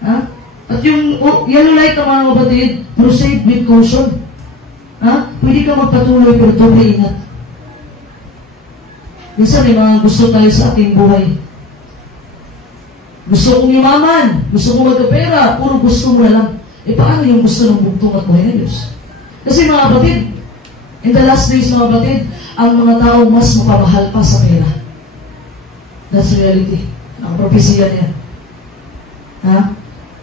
Ha? At yung yellow light ng mga kapatid, proceed with caution. Ha? Pwede ka magpatuloy, pero doble ingat. Minsan, may mga gusto tayo sa ating buhay. Gusto kong yumaman, gusto kong magkapera, puro gusto mo na lang. E paano yung gusto ng bugtong at buhay ng Diyos? Kasi mga kapatid, in the last days, mga kapatid, ang mga tao mas mapamahal pa sa pera. That's reality. Ang propesya niya. Ha?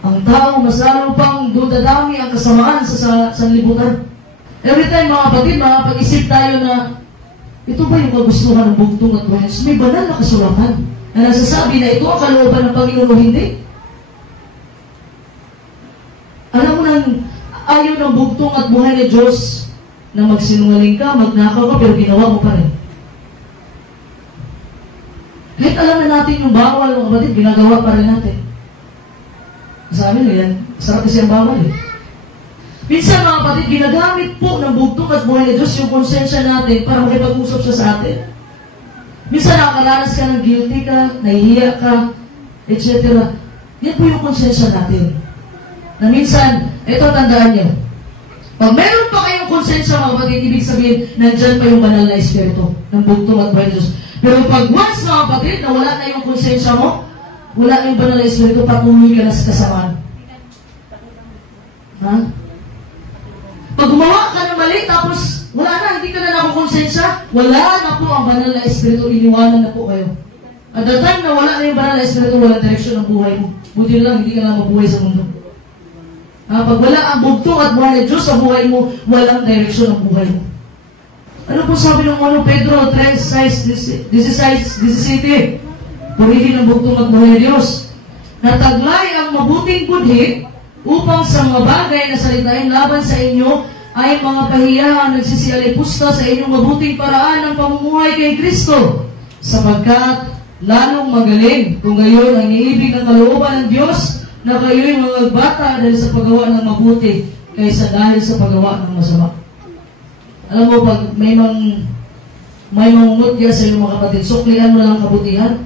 ang tao mas lalo pang dudadami ang kasamaan sa sanlibutan. Every time mga kapatid, makapag-isip tayo na ito ba yung kagustuhan ng bugtong at buhay? May banal na kasulatan na nagsasabi na ito ang kalooban ng Panginoon o hindi. Alam mo nang ayaw ng bugtong at buhay ni Diyos na magsinungaling ka, magnakaw ka, pero ginawa mo pa rin. Kahit alam na natin yung bawal, mga kapatid, ginagawa pa rin natin. Sabi nyo yan, sarap kasi ang bawal eh. Minsan mga kapatid, ginagamit po ng bugtong at buhay ni Diyos yung konsensya natin para makipag-usap siya sa atin. Minsan nakakaranas ka ng guilty ka, nahihiya ka, etc. Yan po yung konsensya natin. Na minsan, ito tandaan nyo, pag meron pa kayong konsensya mga kapatid, ibig sabihin, nandyan pa yung banal na espiritu ng bugtong at buhay ni Diyos. Pero pag once mga kapatid, na wala na yung konsensya mo, wala na yung banal na espiritu, patuloy ka na sa kasamaan. Ha? Pag gumawa ka ng mali, tapos wala na, hindi ka na nakukonsensya, wala na po ang banal na espiritu, iniwanan na po kayo. At the time na wala na yung banal na espiritu, walang direksyon ng buhay mo. Buti lang, hindi ka na mabuhay sa mundo. Pag wala ang bugtong at buhay ni Diyos sa buhay mo, walang direksyon ng buhay mo. Ano po sabi ng Pedro 3:16, 17? Purihin ang bugtong at buhay ni Diyos. Nataglay ang mabuting budhi upang sa mga bagay na salitain laban sa inyo ay mga pahiyahan nagsisiyalipusta sa inyong mabuting paraan ng pamumuhay kay Kristo, sapagkat lalong magaling kung gayon ang iniibig ng kalooban ng Diyos na kayo'y mga bata dahil sa paggawa ng mabuti kaysa dahil sa paggawa ng masama. Alam mo, pag may mangungutya sa iyong mga kapatid, suklian mo lang ang kabutihan.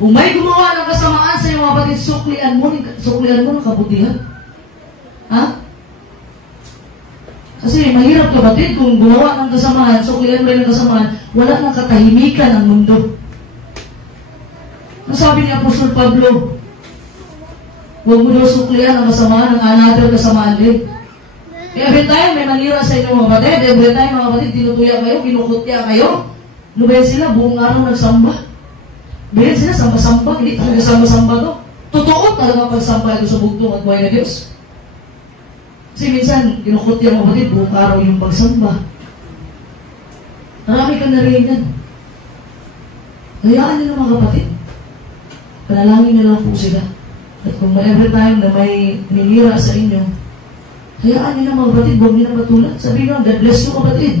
Kung may gumawa ng kasamaan sa iyong mga kapatid, suklian mo ng kabutihan. Ha? Kasi mahirap kapatid, kung gumawa ng kasamaan, suklian mo ng kasamaan, wala nang katahimikan ang mundo. Ang sabi ni Apostol Pablo, huwag mo daw suklian ang kasamaan ng another kasamaan din. Every time may manira sa inyo mga kapatid, every time mga kapatid, tinutuya kayo, kinukutya kayo, nubayan sila, buong araw nagsamba. Bayan sila, samba-samba, hindi talaga samba-samba to. Totoo talaga pagsamba ito sa bugtong at buhay na Diyos. Kasi minsan, kinukutya mga kapatid, buong araw yung pagsamba. Marami kang narinig yan. Hayaan nyo mga kapatid. Panalangin nyo lang po sila. At kung every time na may ninira sa inyo, hayaan nyo na mga kapatid, huwag nyo na matulan. Sabi nyo, God bless you kapatid.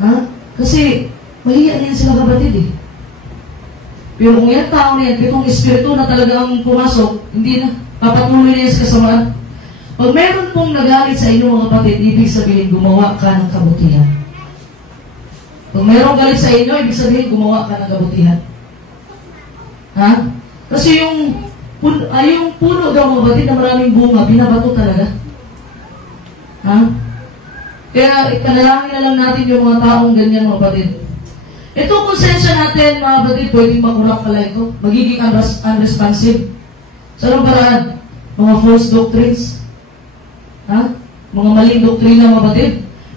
Ha? Kasi, mahiya yan sila kapatid eh. Pero kung yan tao na yan, itong espiritu na talagang pumasok, hindi na, papatuloy na yan sa kasamaan. Pag meron pong nagalit sa inyo mga kapatid, ibig sabihin, gumawa ka ng kabutihan. Pag meron galit sa inyo, ibig sabihin, gumawa ka ng kabutihan. Ha? Kasi yung puno daw mga kapatid na maraming bunga, binabato talaga. Ha? Kaya ipanalangin na lang natin yung mga taong ganyan mga kapatid. Ito konsensya natin mga kapatid, pwedeng makurap pala ito. Magiging unresponsive. Sa anong paraan? Mga false doctrines. Ha? Mga maling doktrina mga kapatid.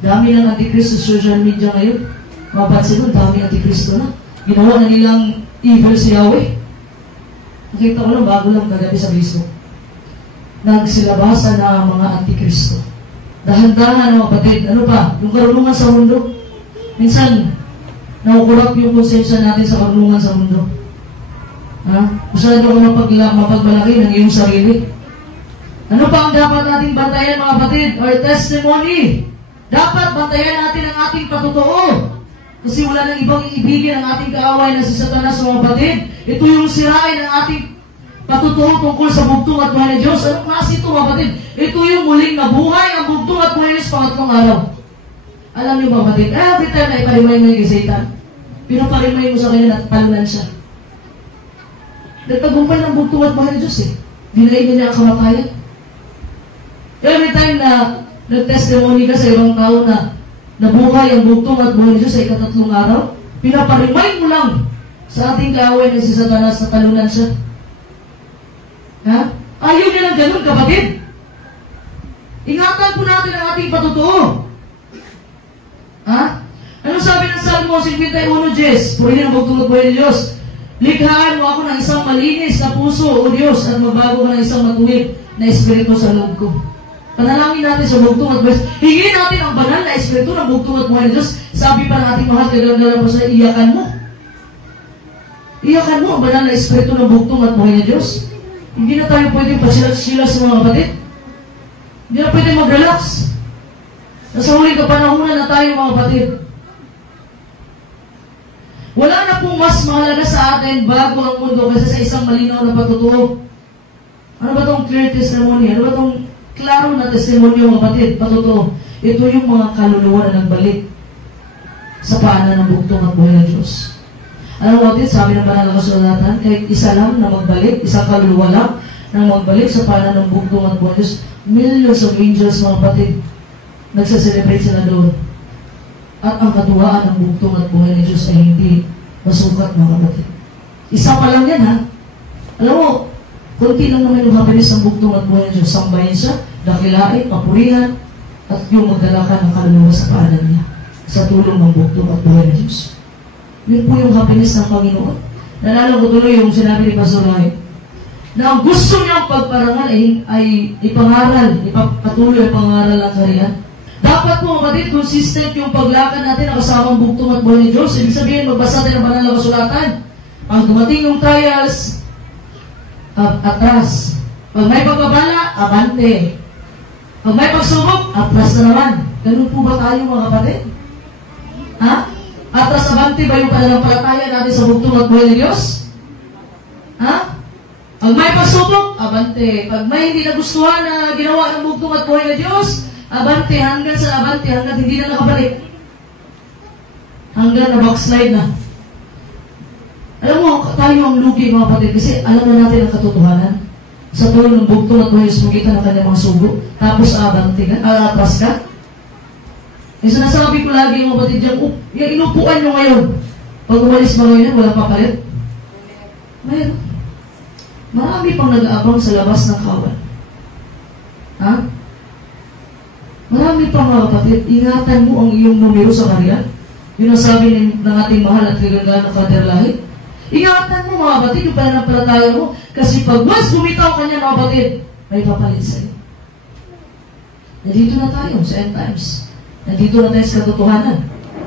Dami ng antikristo sa social media ngayon. Mapansin mo, dami antikristo na. Ginawa na nilang evil si Yahweh. Nakita ko lang, bago lang kagabi sa Facebook. Nagsilabasa na mga antikristo. Dahan-dahan mga kapatid. Ano pa? Yung karunungan sa mundo. Minsan, nakukurap yung konsensya natin sa karunungan sa mundo. Ha? Masyado ko mapagmalaki ng iyong sarili. Ano pa ang dapat nating bantayan mga kapatid? Our testimony. Dapat bantayan natin ang ating patotoo. Kasi wala nang ibang iibigin ang ating kaaway na si Satanas mga kapatid. Ito yung sirain ng ating patotoo tungkol sa bugtong at buhay ng Diyos. Anong klase ito mga kapatid? Ito yung muling nabuhay ang bugtong at buhay ng Diyos pangatlong araw. Alam niyo mga kapatid, every time na iparimay mo yung kay Satan, pinaparimay mo sa kanya at palunan siya. Nagtagumpay ng bugtong at buhay ng Diyos eh. Dinaig niya ang kamatayan. Every time na nag-testimony ka sa ibang tao na nabuhay ang bugtong at buhay ng Diyos sa ikatatlong araw, pinaparimay mo lang sa ating kaaway na si Satanas na talunan siya. Ha? Ayaw niya ng ganun, kapatid. Ingatan po natin ang ating patotoo. Ha? Anong sabi ng Salmo 51:10? Purihin ang bugtong at buhay ng Diyos. Likhaan mo ako ng isang malinis na puso, O Diyos, at magbago ka ng isang matuwid na espiritu sa loob ko. Panalangin natin sa bugtong at buhay. Hingin natin ang banal na espiritu ng bugtong at buhay ng Diyos. Sabi pa ng ating mahal, kagalang po sa iyakan mo. Iyakan mo ang banal na espiritu ng bugtong at buhay ng Diyos. Hindi na tayo pwedeng pasilas-silas sa mga kapatid. Hindi na pwedeng mag-relax. Nasa huling kapanahunan na tayo mga kapatid. Wala na pong mas mahalaga sa atin bago ang mundo kasi sa isang malinaw na patutuo. Ano ba itong clear testimony? Ano ba itong klaro na testimony mga kapatid? Patutuo. Ito yung mga kaluluwa na nagbalik sa paanan ng bugtong at buhay ng Diyos. Ano mo din, sabi ng banal na kasulatan, kahit isa lang na magbalik, isang kaluluwa lang na magbalik sa paanan ng bugtong at buhay ng Diyos, millions of angels mga kapatid, nagsaselebrate sila doon. At ang katuwaan ng bugtong at buhay ng Diyos ay hindi masukat mga kapatid. Isa pa lang yan ha. Alam mo, kunti lang naman yung happiness ng bugtong at buhay ng Diyos. Sambahin siya, dakilain, papurihan, at yung magdala ka ng kaluluwa sa paanan niya sa tulong ng bugtong at buhay ng Diyos. Yun po yung happiness ng Panginoon. Nalala ko tuloy yung sinabi ni Pastor Rai, na ang gusto niyang pagparangal ay ipangaral, ipatuloy ang pangaral ng kariyan. Dapat po kapatid, consistent yung paglakad natin na kasamang bugtong at buhay ng Diyos. Ibig sabihin, magbasa tayo ng banal na kasulatan. Pag dumating yung trials, atras. Pag may pagbabala, abante. Pag may pagsubok, atras na naman. Ganun po ba tayo mga kapatid? Ha? Atras abante ba yung pananampalataya natin sa bugtong at buhay ng Diyos? Ha? Pag may pagsubok, abante. Pag may hindi nagustuhan na ginawa ng bugtong at buhay ng Diyos, abante, hanggang hindi na nakabalik. Hanggang na backslide na. Alam mo, tayo ang lugi mga kapatid kasi alam na natin ang katotohanan. Sa tulong ng bugtong at buhay sumigitan ng kanyang mga sugo, tapos abante ka, atras ka. Yung sinasabi ko lagi mga kapatid dyan, yung inupuan nyo ngayon, pag umalis ba ngayon, walang papalit? Mayroon. Marami pang nag-aabang sa labas ng kawan. Ha? Marami pang mga kapatid, ingatan mo ang iyong numero sa karyan. Yun ang sabi ng ating mahal at kagandaan ng Father Lahit. Ingatan mo mga kapatid, yung pananampalataya mo, kasi pag once bumitaw ka niya mga kapatid, may papalit sa'yo. Nandito na tayo sa end times. Nandito na tayo sa katotohanan.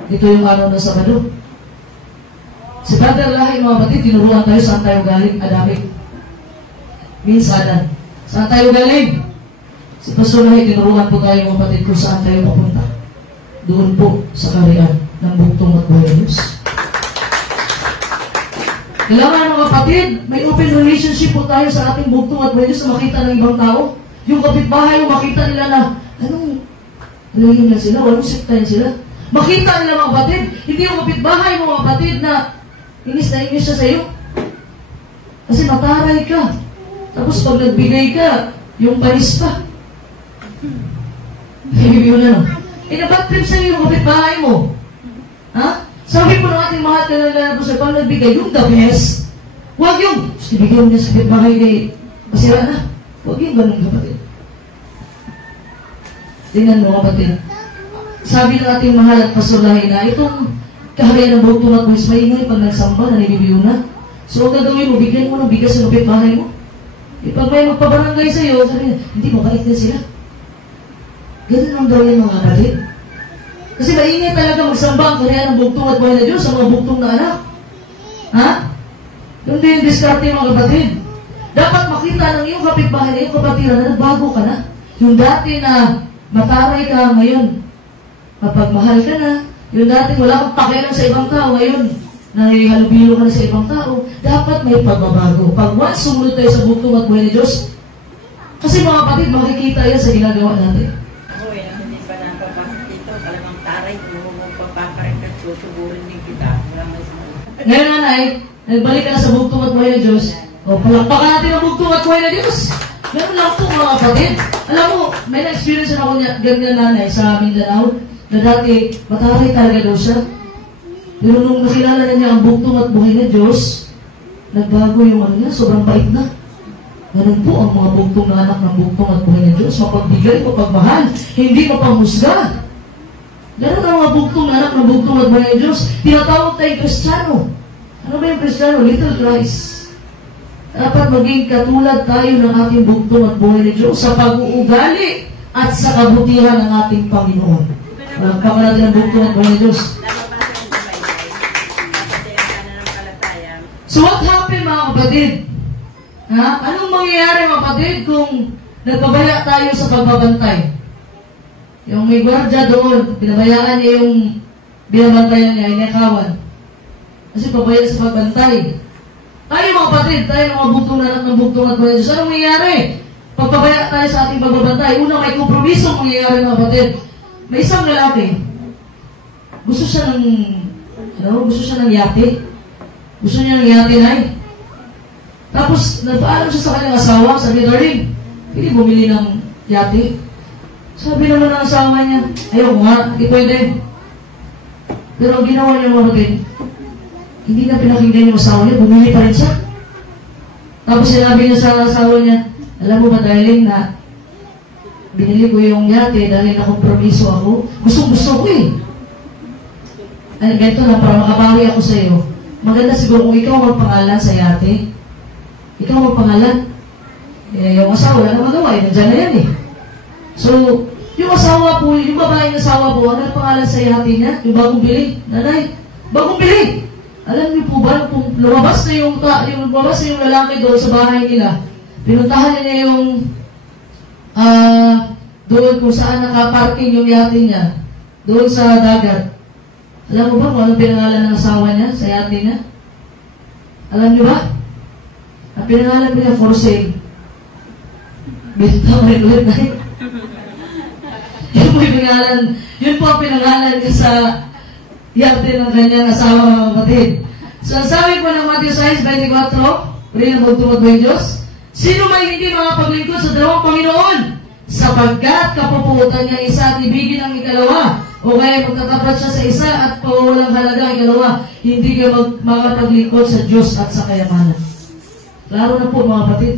Ito yung araw ng Sabado. Si Father Lahit mga kapatid, tinuruan tayo saan tayo galing, adamik. Minsanan. Saan tayo galing? Si Pastor Lahit, tinuruan po tayo mga kapatid kung saan tayo papunta. Doon po sa kariyan ng bugtong at buhay ng Diyos. Kailangan mga kapatid, may open relationship po tayo sa ating bugtong at buhay ng Diyos na makita ng ibang tao. Yung kapitbahay, makita nila na, anong yun na sila, walang sektayan sila. Makita nila mga kapatid, hindi yung kapitbahay mga kapatid na inis siya sa iyo. Kasi mataray ka. Tapos pag nagbigay ka, yung panis pa. Ibig yun na, no? Bad trip sa iyo yung kapitbahay mo. Ha? Sabi po ng ating mahal ka po sa pag nagbigay, yung the best. Huwag yung, ibigay mo niya sa kapitbahay kay masira na. Huwag yung ganun kapatid. Tingnan mo kapatid. Sabi ng ating mahal at pasulahin na itong kaharian ng bugtong at buwis maingay pag nagsamba na nibibiyo na. So, ang gagawin mo, bigyan mo ng bigas sa kapitbahay mo. Pag may magpabarangay sa iyo, sabi niya, hindi mabait din sila. Ganun ang gawin mga kapatid. Kasi maingay talaga magsamba ang kaharian ng bugtong at buhay na Diyos sa mga bugtong na anak. Ha? Yung din diskarte mga kapatid. Dapat makita ng iyong kapitbahay na iyong kapatiran na nagbago ka na. Yung dati na mataray ka ngayon, mapagmahal ka na. Yung dati wala kang pakialam sa ibang tao, ngayon nanghihalubilo ka na sa ibang tao. Dapat may pagbabago. Pag once sumunod tayo sa bugtong at buhay ni Diyos, kasi mga kapatid, makikita yan sa ginagawa natin. Oo, hindi pa napapasok dito. Talagang taray, lumubog pagpapakarin ka, susuburin din kita. Wala may sumunod. Ngayon nanay, nagbalik ka na sa bugtong at buhay ni Diyos. O, palakpakan natin ang bugtong at buhay ni Diyos. Ganun lang po mga kapatid. Alam mo, may na-experience na ako ganyan nanay sa Mindanao, na dati mataray talaga daw siya. Pero nung nakilala na niya ang bugtong at buhay na Diyos, nagbago yung ano niya, sobrang bait na. Ganun po ang mga bugtong na anak ng bugtong at buhay na Diyos, mapagbigay, mapagmahal, hindi mapanghusga. Ganun ang mga bugtong na anak ng bugtong at buhay na Diyos, tinatawag tayong Kristiyano. Ano ba yung Kristiyano? Little Christ. Dapat maging katulad tayo ng ating bugtong at buhay ni Diyos sa pag-uugali at sa kabutihan ng ating Panginoon. Walang kama natin ang bugtong at buhay ni Diyos. So what happened mga kapatid? Ha? Anong mangyayari mga kapatid kung nagpabaya tayo sa pagbabantay? Yung may gwardiya doon, pinabayaan niya yung binabantayan niya, inakawan. Kasi pabaya sa pagbantay. Tayo mga kapatid, tayo mga bugtong na ng bugtong at buhay ni Diyos. Anong mangyayari? Pagpabaya tayo sa ating pagbabantay, una may kompromiso mangyayari mga kapatid. May isang lalaki. Gusto siya ng yate. Gusto niya ng yate na eh. Tapos, nagpaalam siya sa kanyang asawa, sabi, darling, pwede bumili ng yate. Sabi naman ng asawa niya, ayaw nga, hindi pwede. Pero ang ginawa niya mga kapatid, hindi na pinakinggan yung asawa niya, bumili pa rin siya. Tapos sinabi niya sa asawa niya, alam mo ba darling na binili ko yung yate dahil nakompromiso ako? Gusto ko eh. Ay, ganito lang, para makabawi ako sa iyo. Maganda siguro kung ikaw magpangalan sa yate. Ikaw magpangalan. Eh, yung asawa, wala na magawa eh. Nandiyan na yan eh. So, yung asawa po, yung babaeng asawa po, ano ang pangalan sa yate niya? Yung bagong bili. Nanay, bagong bili! Alam niyo po ba, kung lumabas na yung lalaki doon sa bahay nila, pinuntahan niya yung doon kung saan nakaparking yung yate niya, doon sa dagat. Alam mo ba kung anong pinangalan ng asawa niya sa yate niya? Alam niyo ba? Ang pinangalan niya, for sale. Bintang rin ulit na yun. Yun po ang pinangalan niya sa yate ng kanyang asawa mga kapatid. So, sabi po ng Matthew 6:24, rin ang magtungod ba yung Diyos? Sino may hindi makapaglingkod sa dalawang Panginoon? Sapagkat kapuputan niya isa at ibigin ang ikalawa, o kaya magtatapat siya sa isa at pawalang halaga ang ikalawa, hindi ka makapaglingkod sa Diyos at sa kayamanan. Klaro na po mga kapatid.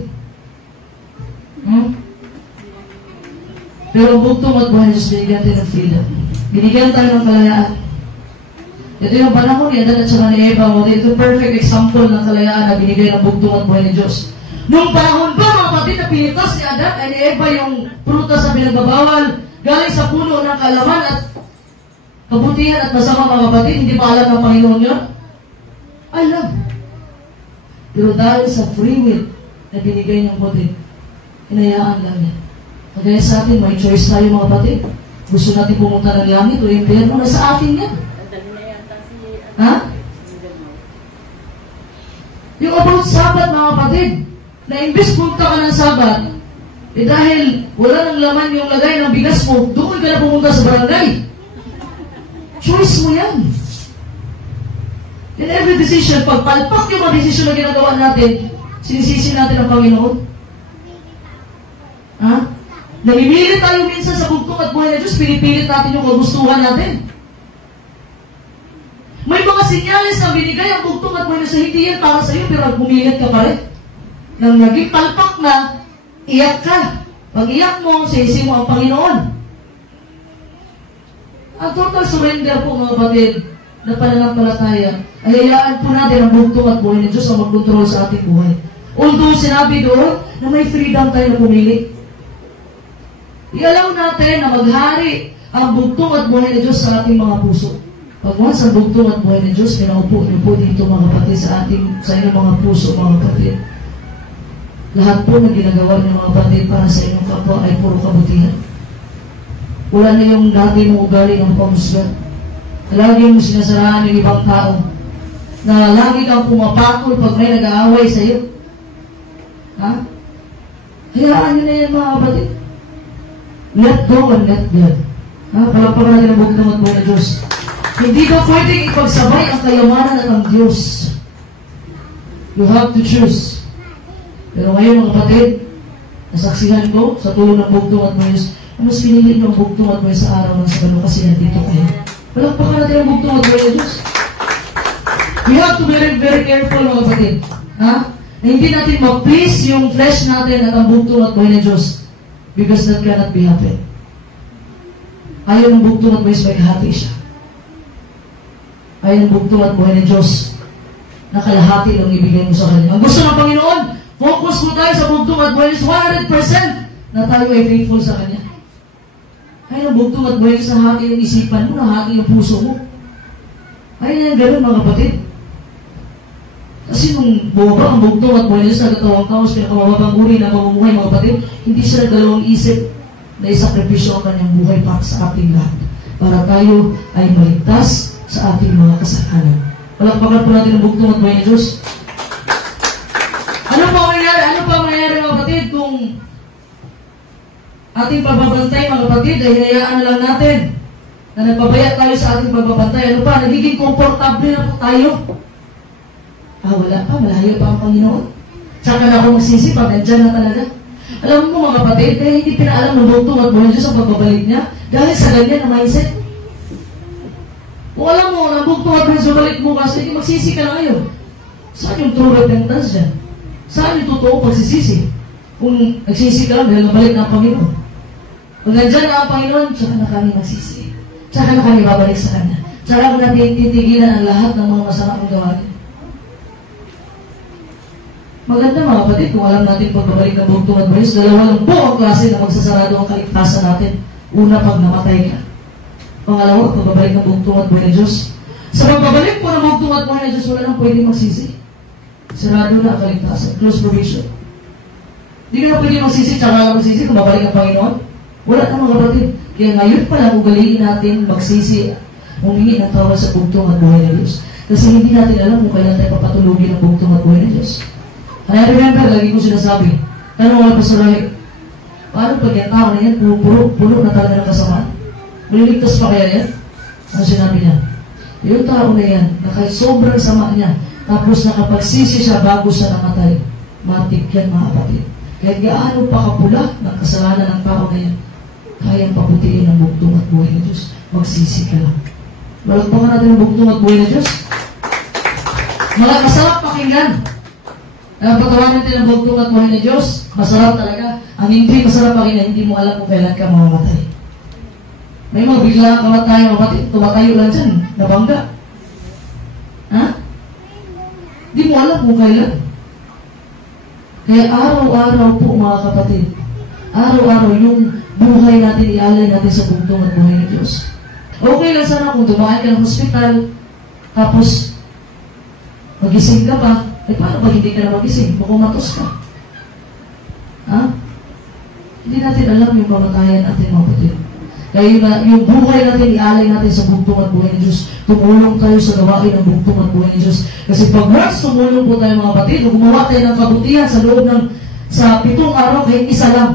Pero ang bugtong at buhay Diyos, binigyan tayo ng freedom. Binigyan tayo ng kalayaan. Ito yung panahon ni Adan at saka ni Eva. Ito yung perfect example ng kalayaan na binigay ng bugtong at buhay ni Diyos. Noong panahon ba, mga kapatid, na pinitas ni Adan at ni Eva yung prutas na pinagbabawal galing sa puno ng kalaman at kabutihan at masama mga kapatid, hindi pa alam ng Panginoon yun? Alam. Pero dahil sa free will na binigay niyang kapatid, hinayaan lang niya. Kaya sa atin, may choice tayo mga kapatid. Gusto natin pumunta ng langit o impyerno, nasa atin yan. Ha? Yung about Sabat mga kapatid, na imbes punta ka ng Sabat, eh dahil wala nang laman yung lagay ng bigas mo, doon ka na pumunta sa barangay. Choice mo yan. In every decision, pagpalpak yung mga decision na ginagawa natin, sinisisi natin ang Panginoon. Ha? Namimili tayo minsan sa bugtong at buhay na Diyos, pinipilit natin yung kagustuhan natin. May mga sinyalis na binigay ang bugtong at buhay na sa hindi yan para sa iyo, pero pumilit ka pa rin. Nang naging palpak na, iyak ka. Pag iyak mo, sisi mo ang Panginoon. Ang total surrender po mga kapatid, na pananampalataya, ay hayaan po natin ang bugtong at buhay ni Diyos na magkontrol sa ating buhay. Although sinabi doon na may freedom tayo na pumili. I-allow natin na maghari ang bugtong at buhay ni Diyos sa ating mga puso. Pag once ang bugtong at buhay ni Diyos, pinaupo niyo po dito mga kapatid sa inyong mga puso mga kapatid. Lahat po na ginagawa niyo mga kapatid para sa inyong kapwa ay puro kabutihan. Wala na yung dati mong ugali ng pamusgan. Lagi mong sinasaraan yung ibang tao. Na lagi kang pumapakol pag may nag-aaway sa iyo. Ha? Hayaan niyo na yan mga kapatid. Let go and let God. Ha? Palapakan natin ang bugtong at buhay ng Diyos. Hindi ka pwedeng ipagsabay ang kayamanan at ang Diyos. You have to choose. Pero ngayon mga kapatid, nasaksihan ko sa tulong ng bugtong at buhay ng Diyos, mas pinili ng bugtong at buhay sa araw ng Sabado kasi nandito kayo. Palapakan natin ang bugtong at buhay ng Diyos. We have to be very, very careful mga kapatid. Ha? Na hindi natin ma-please yung flesh natin at ang bugtong at buhay ng Diyos. Because that cannot be happen. Ayaw ng bugtong at buhay sa may kahati siya. Ayaw ng bugtong at buhay ng Diyos na kalahati lang ibigay mo sa Kanya. Ang gusto ng Panginoon, focus mo tayo sa bugtong at buhay 100% na tayo ay faithful sa Kanya. Ay, ang bugtong at buhay sa hati ng isipan mo, nahati yung puso mo. Ay, yan ganun mga kapatid. Kasi nung bumaba ang bugtong at buhay sa katawang kaos, pinakamababang uri na pamumuhay mga kapatid, hindi siya nagdalawang isip na isakripisyo ang kanyang buhay para sa ating lahat. Para tayo ay maligtas sa ating mga kasalanan. Palakpakan po natin ang bugtong at buhay ni Diyos. Ano pa mangyayari mga kapatid kung ating pagbabantay mga kapatid ay hinayaan na lang natin na nagpabaya tayo sa ating pagbabantay? Ano pa? Nagiging komportable na po tayo. Wala pa, malayo pa ang Panginoon. Tsaka na ako magsisi pag nandyan na talaga. Alam mo mga kapatid, kaya hindi pinaalam ng bugtong at buhay Diyos ang pagbabalik niya dahil sa ganyan na mindset. Kung alam mo, na bugtong at buhay sa balik mo kasi magsisi ka na ngayon. Saan yung true repentance dyan? Saan yung totoo pagsisisi? Kung nagsisi ka lang dahil nabalik na ang Panginoon. Kung nandyan na ang Panginoon, tsaka na kami magsisi. Tsaka na kami babalik sa Kanya. Tsaka ko natin titigilan ang lahat ng mga masama kong gawain. Maganda mga kapatid, kung alam natin pagbabalik ng bugtong at buhay, dalawa lang po ang klase na magsasarado ang kaligtasan natin. Una, pag namatay ka. Pangalawa, pagbabalik ng bugtong at buhay ng Diyos. Sa pagbabalik po ng bugtong at buhay ng Diyos, wala nang pwede magsisi. Sarado na ang kaligtasan. Close provision. Hindi ka na pwede magsisi, tsaka lang magsisi kung babalik ang Panginoon. Wala na mga kapatid. Kaya ngayon pa lang ugaliin natin magsisi, humingi ng tawad sa bugtong at buhay ng Diyos. Kasi hindi natin alam kung kailan tayo papatulugin ang bugtong at buhay ng Diyos. I remember, lagi ko sinasabi, tanong wala pa sa lahi, paano pag yung tao na yan, puno na talaga ng kasamaan? Maliligtas pa kaya yan? Ano sinabi niya? Yung tao na yan, na kahit sobrang sama niya, tapos nakapagsisi siya bago siya namatay, matik yan mga kapatid. Kahit gaano pa kapula ng kasalanan ng tao na yan, kayang paputiin ang bugtong at buhay ng Diyos. Magsisi ka lang. Malagpakan natin ang bugtong at buhay ng Diyos. Mga masarap pakinggan. Patawan natin ang bugtong at buhay ng Diyos. Masarap talaga. Ang hindi masarap pakinggan, hindi mo alam kung kailan ka mamamatay. May mga bigla kamatayan, tumatayo lang dyan, nabangga. Ha? Hindi mo alam kung kailan. Kaya araw-araw po mga kapatid, araw-araw yung buhay natin, ialay natin sa bugtong at buhay ng Diyos. Okay lang sana kung dumaan ka ng hospital, tapos magising ka pa, paano pag hindi ka na magising? Makumatos ka. Ha? Hindi natin alam yung kamatayan natin mga kapatid. Kaya yung buhay natin, ialay natin sa bugtong at buhay ng Diyos. Tumulong tayo sa gawain ng bugtong at buhay ng Diyos. Kasi pag once tumulong po tayo mga kapatid, gumawa tayo ng kabutihan sa loob ng sa 7 araw, kahit isa lang.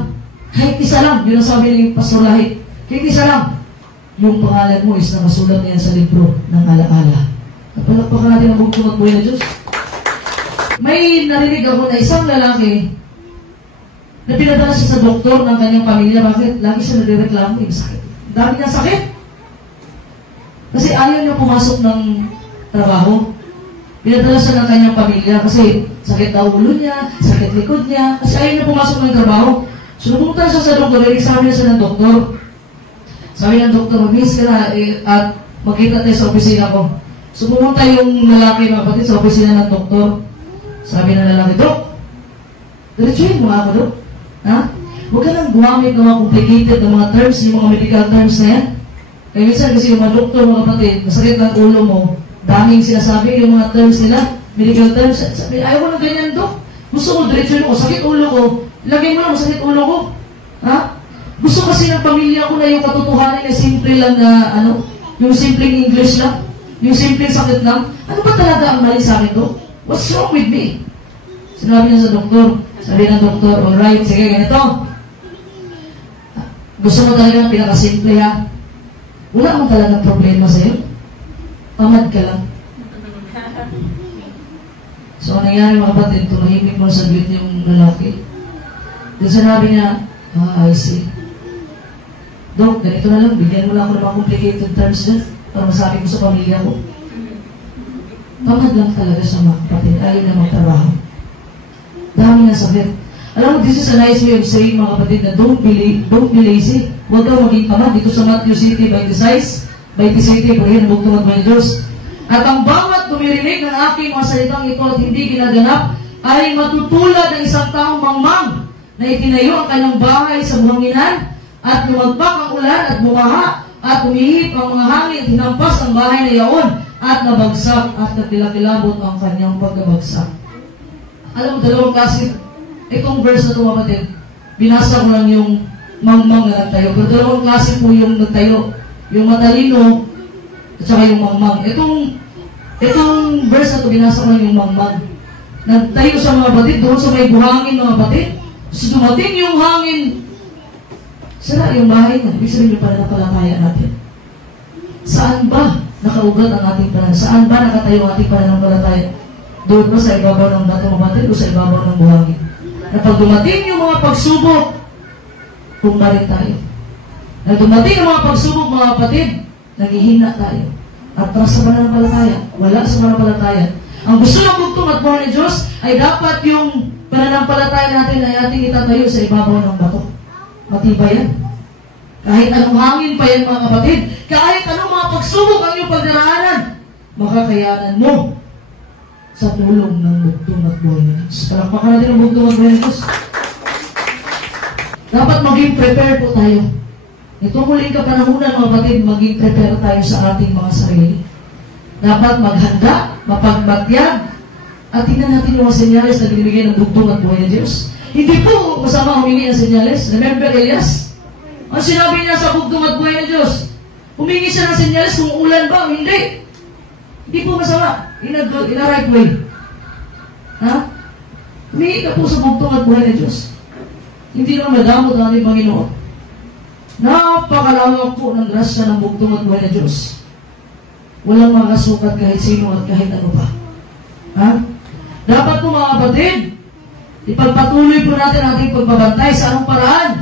Kahit isa lang. Yun ang sabi ni Pastor Lahit. Kahit isa lang. Yung pangalan mo is nakasulat niyan sa libro ng alaala. Napalakpakan natin ang bugtong at buhay ng Diyos. May narinig ako na isang lalaki na pinadala siya sa doktor ng kanyang pamilya. Bakit? Lagi siya nagrereklamo yung sakit. Dami na sakit. Kasi ayaw niya pumasok ng trabaho. Pinadala siya ng kanyang pamilya kasi sakit na ulo niya, sakit likod niya, kasi ayaw niya pumasok ng trabaho. So, pumunta siya sa doktor, i-examine siya ng doktor. Sabi ng doktor, miss ka na, at magkita tayo sa opisina ko. So, pumunta yung lalaki mga kapatid sa opisina ng doktor. Sabi ng lalaki, Dok, diretsuhin mo ako, Dok. Ha? Huwag ka nang gumamit ng mga complicated na mga terms, yung mga medical terms na yan. Kaya minsan kasi yung mga doktor, mga kapatid, masakit ng ulo mo, daming sinasabi yung mga terms nila, medical terms. Sabi, ayaw ko na ganyan, Dok. Gusto ko, diretsuhin mo, sakit ulo ko. Lagay mo lang, masakit ulo ko. Ha? Gusto kasi ng pamilya ko na yung katotohanan na simple lang na, yung simpleng English lang, yung simpleng sakit lang. Ano ba talaga ang mali sa akin, Dok? What's wrong with me? Sinabi niya sa doktor. Sabi ng doktor, alright, sige, ganito. Gusto mo talaga pinakasimple ha? Wala mo talagang problema sa'yo. Tamad ka lang. So, ang nangyari mga kapatid, tumahimik mo sa saglit yung lalaki. Then sinabi niya, I see. Dok, ganito na lang, bigyan mo lang ako ng mga complicated terms dyan para masabi ko sa pamilya ko. Tamad lang talaga sa mga kapatid. Ayaw na magtrabaho. Dami na sakit. Alam mo, this is a nice way of saying mga kapatid na don't be lazy. Huwag kang maging tamad. Dito sa Matthew City, 26, 27, pagkain ang bugtong at buhay ng Diyos. At ang bawat bawat tumirinig ng aking mga salitang ito at hindi ginaganap, ay matutulad ng isang taong mangmang na itinayo ang kanyang bahay sa buhanginan at lumagpak ang ulan at bumaha at umihip ang mga hangin at hinampas ang bahay na yaon at nabagsak at natilakilabot ang kanyang pagkabagsak. Alam mo, dalawang klase. Itong verse na ito, kapatid, binasa ko lang yung mangmang na nagtayo. Pero dalawang klase po yung nagtayo. Yung matalino at saka yung mangmang. Itong verse na ito, binasa ko lang yung mangmang. Nagtayo sa mga batid, doon sa may buhangin mga batid. So dumating yung hangin, sira yung bahay na. Ibig sabihin yung pananampalataya natin. Saan ba nakaugat ang ating pananampalataya? Saan ba nakatayo ang ating pananampalataya? Doon ba sa ibabaw ng bato mga batid o sa ibabaw ng buhangin? Na pag dumating yung mga pagsubok, pumarin tayo. Na dumating yung mga pagsubok mga kapatid, naghihina tayo. At para sa pananampalataya, wala sa pananampalataya. Ang gusto ng bugtong at buhay ni Diyos ay dapat yung pananampalataya natin ay ating itatayo sa ibabaw ng bato. Matibay yan. Kahit anong hangin pa yan mga kapatid, kahit anong mga pagsubok ang iyong pagdaraanan, makakayanan mo sa tulong ng bugtong at buhay ni Diyos. Palakpakan natin ang bugtong at buhay ni Diyos. Dapat maging prepare po tayo. Itong muling kapanahunan mga kapatid, maging prepare tayo sa ating mga sarili. Dapat maghanda, mapagbatyag, at tingnan natin yung mga senyales na binibigay ng bugtong at buhay ni Diyos. Hindi po masama humingi ng senyales. Remember Elias? Ang sinabi niya sa bugtong at buhay ni Diyos, humingi siya ng senyales kung ulan ba o hindi. Hindi po masama. In a right way. Ha? Humingi ka po sa bugtong at buhay ni Diyos. Hindi lang madamot ang ating Panginoon. Napakalawak po ng grasya ng bugtong at buhay ni Diyos. Walang makasukat kahit sino at kahit ano pa. Ha? Dapat po mga kapatid, ipagpatuloy po natin ang ating pagbabantay sa anong paraan.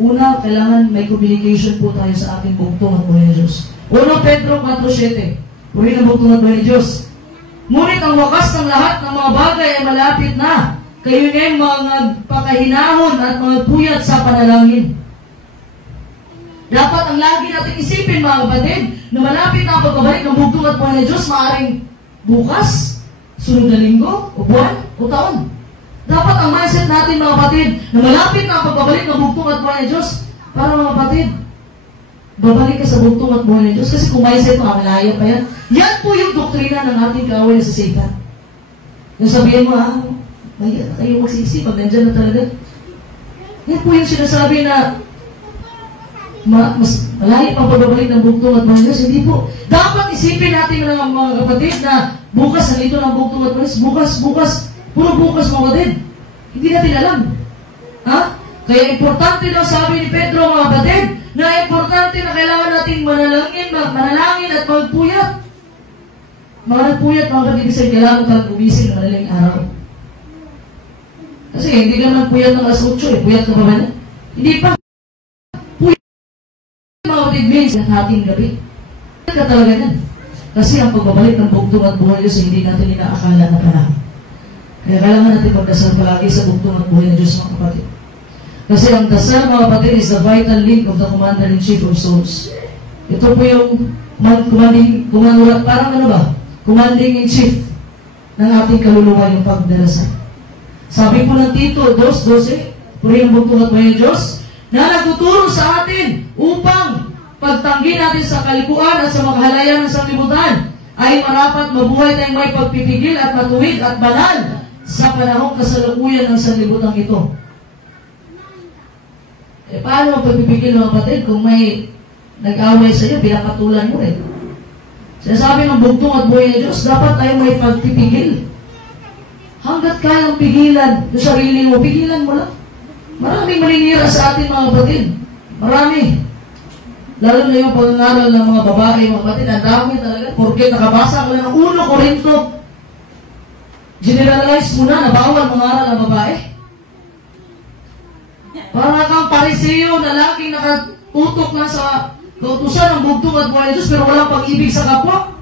Una, kailangan may communication po tayo sa ating bugtong at buhay ni Diyos. 1 Pedro 4:7. Buhay ng bugtong at buhay ni Diyos. Ngunit ang wakas ng lahat ng mga bagay ay malapit na. Kayo ngayong mga pakahinahon at mga puyat sa panalangin. Dapat ang lagi natin isipin mga kapatid na malapit na ang pagbabalik ng bugtong at buhay ni Diyos, maaaring bukas, sunod na linggo, o buwan, o taon. Dapat ang mindset natin mga kapatid na malapit na ang pagbabalik ng bugtong at buhay ni Diyos para mga kapatid, babalik ka sa bugtong at buhay ni Diyos kasi kung mindset mo, malayo pa yan. Yan po yung doktrina ng ating kaaway sa Satan. Yung sabihin mo, may kayo magsisi pag nandyan na talaga. Yan po yung sinasabi na mas malayo pa pagbabalik ng bugtong at buhay ni Diyos. Hindi po. Dapat isipin natin mga kapatid na bukas nandito ng bugtong at buhay ni Diyos. Bukas. Puro bukas mga kapatid. Hindi natin alam. Ha? Kaya importante daw sabi ni Pedro mga kapatid na importante na kailangan natin manalangin at magpuyat. Magpuyat mga kapatid kasi kailangan ka gumising ng madaling araw. Kasi hindi ka naman puyat ng alas 8 puyat ka pa ba na? Hindi pa. Mga kapatid means ang ating gabi. Hindi ka talaga yan. Kasi ang pagbabalik ng bugtong at buhay Diyos hindi natin inaakala na panahon. Kaya kailangan natin pagdasal palagi sa bugtong at buhay ng Diyos mga kapatid. Kasi ang dasal mga kapatid is the vital link of the Commander-in-Chief of Souls. Ito po yung commanding-in-chief ng ating kaluluwa yung pagdarasal. Sabi po ng Tito 2:12, puri ng bugtong at buhay ng Diyos, na nagtuturo sa atin upang pagtanggi natin sa kalikuan at sa mga halayan ng sanglibutan ay marapat mabuhay tayong may pagpipigil at matuwid at banal sa panahong kasalukuyan ng sanglibutan ito. Paano ang pagpipigil mga kapatid kung may nag-away sa iyo, pinapatulan mo Sinasabi ng bugtong at buhay ng Diyos, dapat tayo may pagpipigil. Hanggat kayang pigilan yung sarili mo, pigilan mo lang. Maraming maninira sa atin mga kapatid. Marami. Lalo na yung pag-aaral ng mga babae, mga kapatid, ang dami talaga. Porque nakabasa ka lang ng 1 Korinto. Generalize mo na bawal mangaral ang babae. Para kang pariseo na laging nakatutok na sa kautusan ng bugtong at buhay ng Diyos pero walang pag-ibig sa kapwa.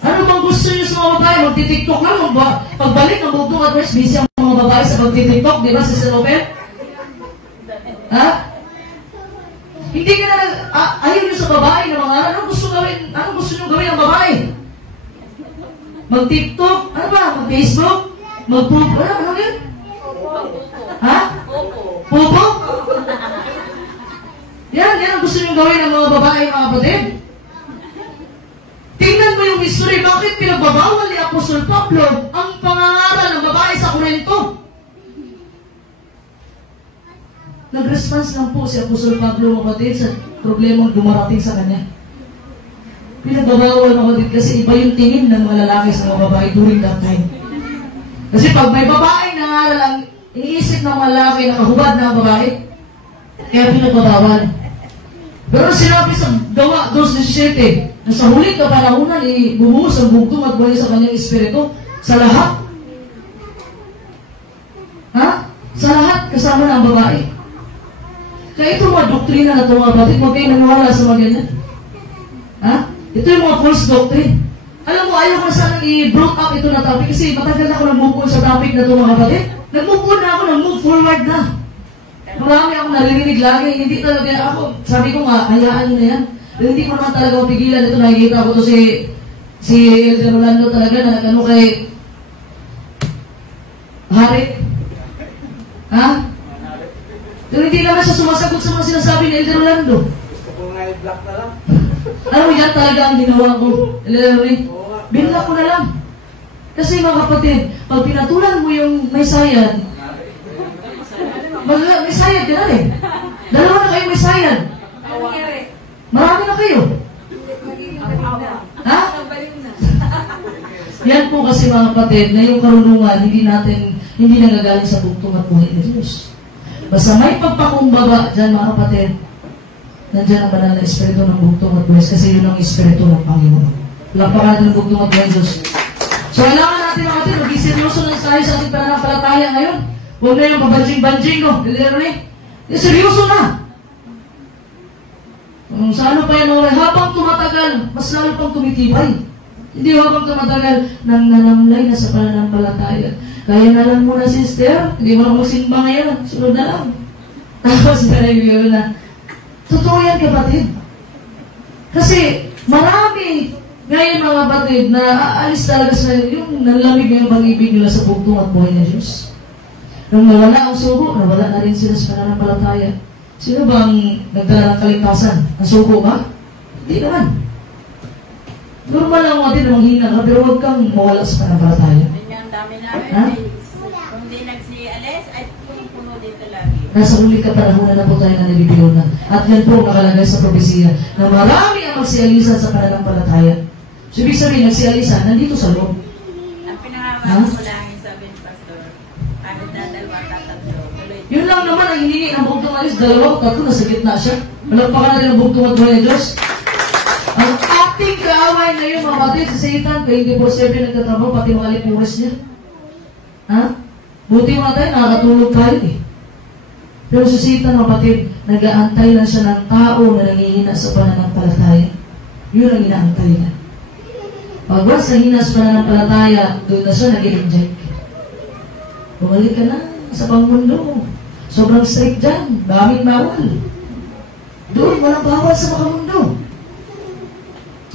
Ano bang gusto niyo sa mga babae? Magtitiktok lang. Pagbalik ng bugtong at buhay, busy ang mga babae sa pagtitiktok. Di ba, Sister Robert? Ha? Hindi ka na ayaw niyo sa babae na mga ano gusto niyo gawin ang babae? Mag-TikTok, ano ba? Mag-Facebook? Mag-Pupo? Ano yun? Ha? Pupo? Yan ang gusto niyong gawin ng mga babae, mga kapatid. Tingnan mo yung history, bakit pinagbabawal ni Apostol Pablo ang pangangaral ng babae sa Korinto? Nag-response lang po si Apostol Pablo, mga kapatid, sa problemang dumarating sa kanya. Pinagbabawal, mga kapatid, kasi iba yung tingin ng mga lalaki sa mga babae during that time. Kasi pag may babae nangaral, ang iniisip ng mga lalaki na kahubad ng babae, kaya pinagbabawal. Pero sinabi sa Gawa 2:17, na sa huling kapanahunan, bumuhos ang bugtong at buhay sa kanyang espiritu sa lahat. Ha? Sa lahat, kasama na ang babae. Kaya itong mga doktrina na ito, mga kapatid, huwag kayo naniwala sa mga ganyan. Ha? Ito yung mga false doctrine. Alam mo, ayaw ko sanang i-broke up ito na topic kasi matagal na ako nag-move on sa topic na ito, mga kapatid. Nag-move on na ako, nag-move forward na. Marami akong naririnig lagi, hindi talaga ako, sabi ko nga, hayaan nyo na yan. Hindi ko naman talaga mapigilan. Ito nakikita ko to si Elder Rolando talaga na nag-ano kay Hari. Ha? Pero hindi naman siya sumasagot sa mga sinasabi ni Elder Rolando. Gusto ko nga i-block na lang. Ano yan talaga ang ginawa ko? Binlock ko na lang. Kasi mga kapatid, pag pinatulan mo yung may sayad, may sayad ka na rin. Dalawa na kayo may sayad. Marami na kayo. Ha? Yan po kasi mga kapatid, na yung karunungan, hindi nagagaling sa bugtong at buhay ni Diyos. Basta may pagpakumbaba dyan mga kapatid, nandiyan ang banal na espiritu ng bugtong at buhay kasi yun ang espiritu ng Panginoon. Lampakan natin ang bugtong at buhay ni Diyos. So kailangan natin mga kapatid, maging seryoso na tayo sa ating pananampalataya ngayon. Huwag na yung pabanjing-banjing, no? Seryoso na. Sa ano pa yan, habang tumatagal, mas lalo pang tumitibay. Hindi habang tumatagal, nang nanamlay na sa pananampalataya. Kaya na lang muna, sister, hindi mo na magsimba ngayon, sunod na lang. Tapos na-review na. Totoo yan, kapatid. Kasi marami ngayon mga kapatid na aalis talaga sa yung nalamig na yung pag-ibig nila sa bugtong at buhay ng Diyos. Nung nawala ang sugo, nawala na rin sila sa pananampalataya. Sino ba ang nagdala ng kaligtasan? Ang sugo ba? Hindi naman. Normal lang natin na manghina ka, pero huwag kang mawala sa pananampalataya. Ang dami namin, kung di nagsi-alis, ay puno dito lagi. Nasa huli ka panahon na po tayo na nabibiyunan. At yan po nakalagay sa propesiya na marami ang magsialisan sa pananampalataya. So, ibig sabihin, nagsialisan, nandito sa loob. Ang pinahawak ko lang yung sabi ni Pastor, kahit na dalawa, tatatlo. Yun lang naman ang hiningi ng bugtong alis, dalawa, tatlo, nasa gitna siya. Malagpakan natin ang bugtong at buhay ng Diyos. Ang ating kaaway ngayon, mga kapatid, si Satan, 24/7 nagtatrabaho, pati mga lipuris niya. Ha? Buti mga tayo, nakakatulog tayo eh. Pero si Satan, mga kapatid, nag-aantay lang siya ng tao na nangihina sa pananampalataya. Yun ang inaantay niya. Pag once nangihina sa pananampalataya, doon na siya nag-inject. Bumalik ka na sa pangmundo. Sobrang strict dyan. Daming bawal. Doon, walang bawal sa makamundo.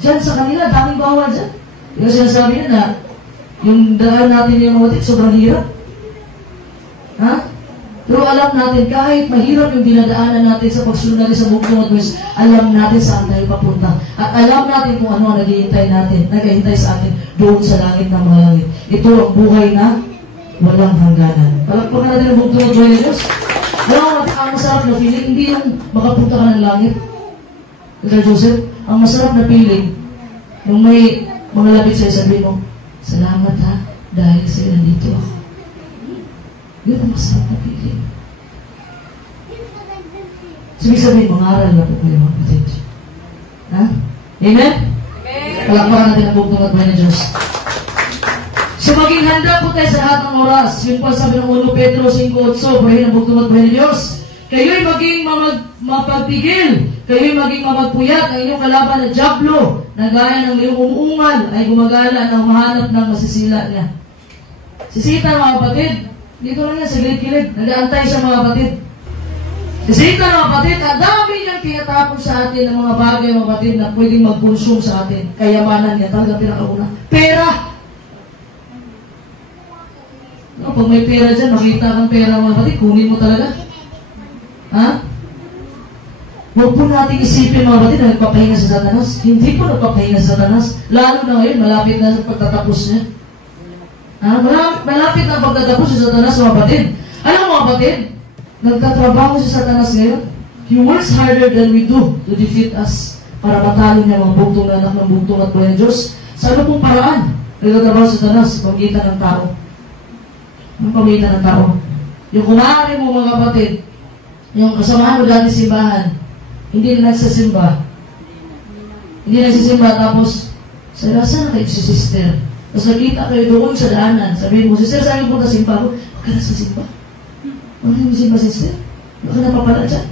Diyan sa kanila, daming bawal dyan. Yung sinasabi niya na, yung daan natin yung mga sobrang hirap. Ha? Pero alam natin, kahit mahirap yung dinadaanan natin sa pagsunod natin sa bugtong at buwis, alam natin saan tayo papunta. At alam natin kung ano ang naghihintay natin, naghihintay sa atin doon sa langit ng mga langit. Ito ang buhay na walang hangganan. Palagpakan natin ang bugtong at buhay ng Diyos. Alam natin, ang masarap na feeling, hindi yung makapunta ka ng langit. Ika Joseph, ang masarap na feeling, nung may mga lapit sa'yo, sabi mo, salamat ha, dahil sa'yo nandito ako. Yun ang masarap na feeling. Sabi sabihin, mangaral na po kayo mga kapatid. Ha? Amen? Palakpakan natin ang bugtong at buhay ng Diyos. So maging handa po tayo sa lahat ng oras. Yun po sabi ng 1 Pedro 5:8, purahin ang bugtong at buhay ng Diyos. Kayo'y maging mapagpigil. Kayo'y maging mapagpuyat. Ang inyong kalaban na Diablo, na gaya ng iyong umuungan, ay gumagala ng mahanap ng masisila niya. Si Satan, mga kapatid, dito lang yan, sa gilid-gilid. Nag-aantay siya, mga kapatid. Si Satan, mga kapatid, ang dami niyang tinatapon sa atin ng mga bagay, mga kapatid, na pwedeng mag-consume sa atin. Kayamanan niya, talaga pinakauna. Pera, pag may pera dyan, makita kang pera mga kapatid, kunin mo talaga. Ha? Huwag po natin isipin mga kapatid na nagpapahinga sa Satanas. Hindi po nagpapahinga sa Satanas. Lalo na ngayon, malapit na sa pagtatapos niya. Ha? Malapit na pagtatapos sa Satanas mga kapatid. Alam mo mga kapatid, nagtatrabaho si Satanas ngayon. He works harder than we do to defeat us para matalo niya mga buktong na anak ng buktong at buhay ng Diyos. Sa ano pong paraan? Nagtatrabaho si Satanas sa pamagitan ng tao. Ang pamagitan ng tao. Yung kumari mo mga kapatid, yung kasamahan mo dati simbahan, hindi na nagsasimba. Hindi nagsasimba, tapos, saan na kayo si sister? Tapos nakita kayo doon sa daanan. Sabihin mo, sister, saan yung punta simba ko? Huwag ka na sa simba. Huwag ka na simba, sister. Huwag ka na papala dyan.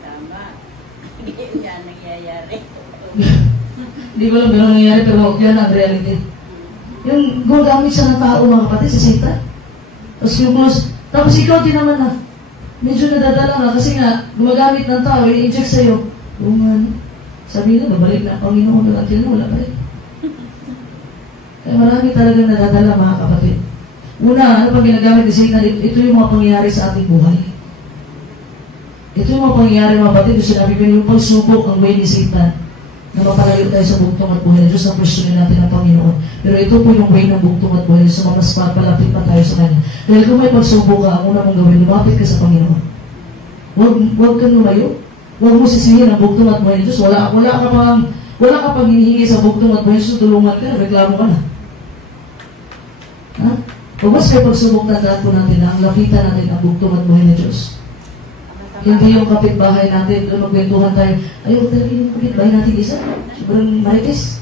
Tama. Hindi yan nangyayari. Hindi ko lang gano'n nangyayari, pero yan ang reality. Yung gumagamit siya ng tao mga kapatid, si Satan. Tapos ikaw din naman na, medyo nadadala nga kasi nga, gumagamit ng tao, i-inject sa'yo. Sabi na, babalik na ang Panginoon na lang din, wala pa rin. Kaya marami talagang nadadala mga kapatid. Una, ano pang ginagamit ni Satan? Ito yung mga pangyayari sa ating buhay. Ito yung mga pangyayari mga kapatid, yung sinabi ko yung pagsubok ang way ni Satan na mapalayo tayo sa buktong at buhay ng Diyos ang pwestunin natin ng Panginoon. Pero ito po yung way ng buktong at buhay ng Diyos na mas papalapit pa tayo sa Kanya. Dahil kung may pagsubok ka, ang una mong gawin, lumapit ka sa Panginoon. Huwag kang lumayo. Huwag mo sisihin ang buktong at buhay ng Diyos. Wala ka pang hinihingi sa buktong at buhay ng Diyos, tulungan ka, reklamo ka na. Ha? Kung mas may pagsubok, tandaan po natin na ang lapitan natin ang buktong at buhay ng Diyos. Hindi yung kapitbahay natin, doon magbentuhan tayo. Ayaw tayo yung kapitbahay natin isa. Sobrang marites.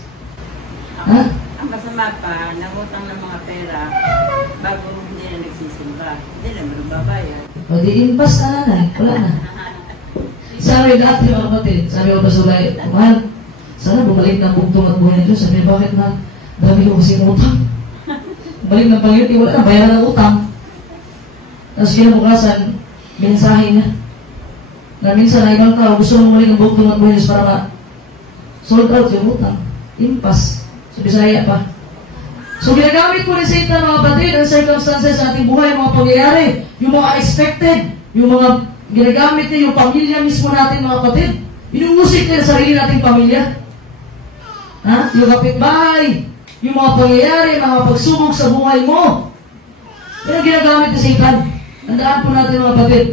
Ha? Ang masama pa, nangutang ng mga pera bago hindi na nagsisimba. Hindi naman babayad. O di impas na nanay. Wala na. Sabi dati mga kapatid, sabi ko ba sulay, mahal, sana bumalik ng buktong at buhay ng Diyos. Sabi, bakit na dami ko kasi utang? Balik ng Panginoon, wala na, bayaran ng utang. Tapos kinabukasan, mensahe niya. Na minsan na ibang tao, gusto mong muli ng buktong at buhay ng Diyos para sold out yung utang. Impas. So, Bisaya pa. So, ginagamit po ni Satan mga kapatid ang circumstances sa ating buhay, mga pangyayari, yung mga expected, yung mga ginagamit niya, yung pamilya mismo natin mga kapatid. Inuusik niya sa sarili nating pamilya. Ha? Yung kapitbahay, yung mga pangyayari, mga pagsubok sa buhay mo. Yan ang ginagamit ni Satan. Tandaan po natin mga kapatid.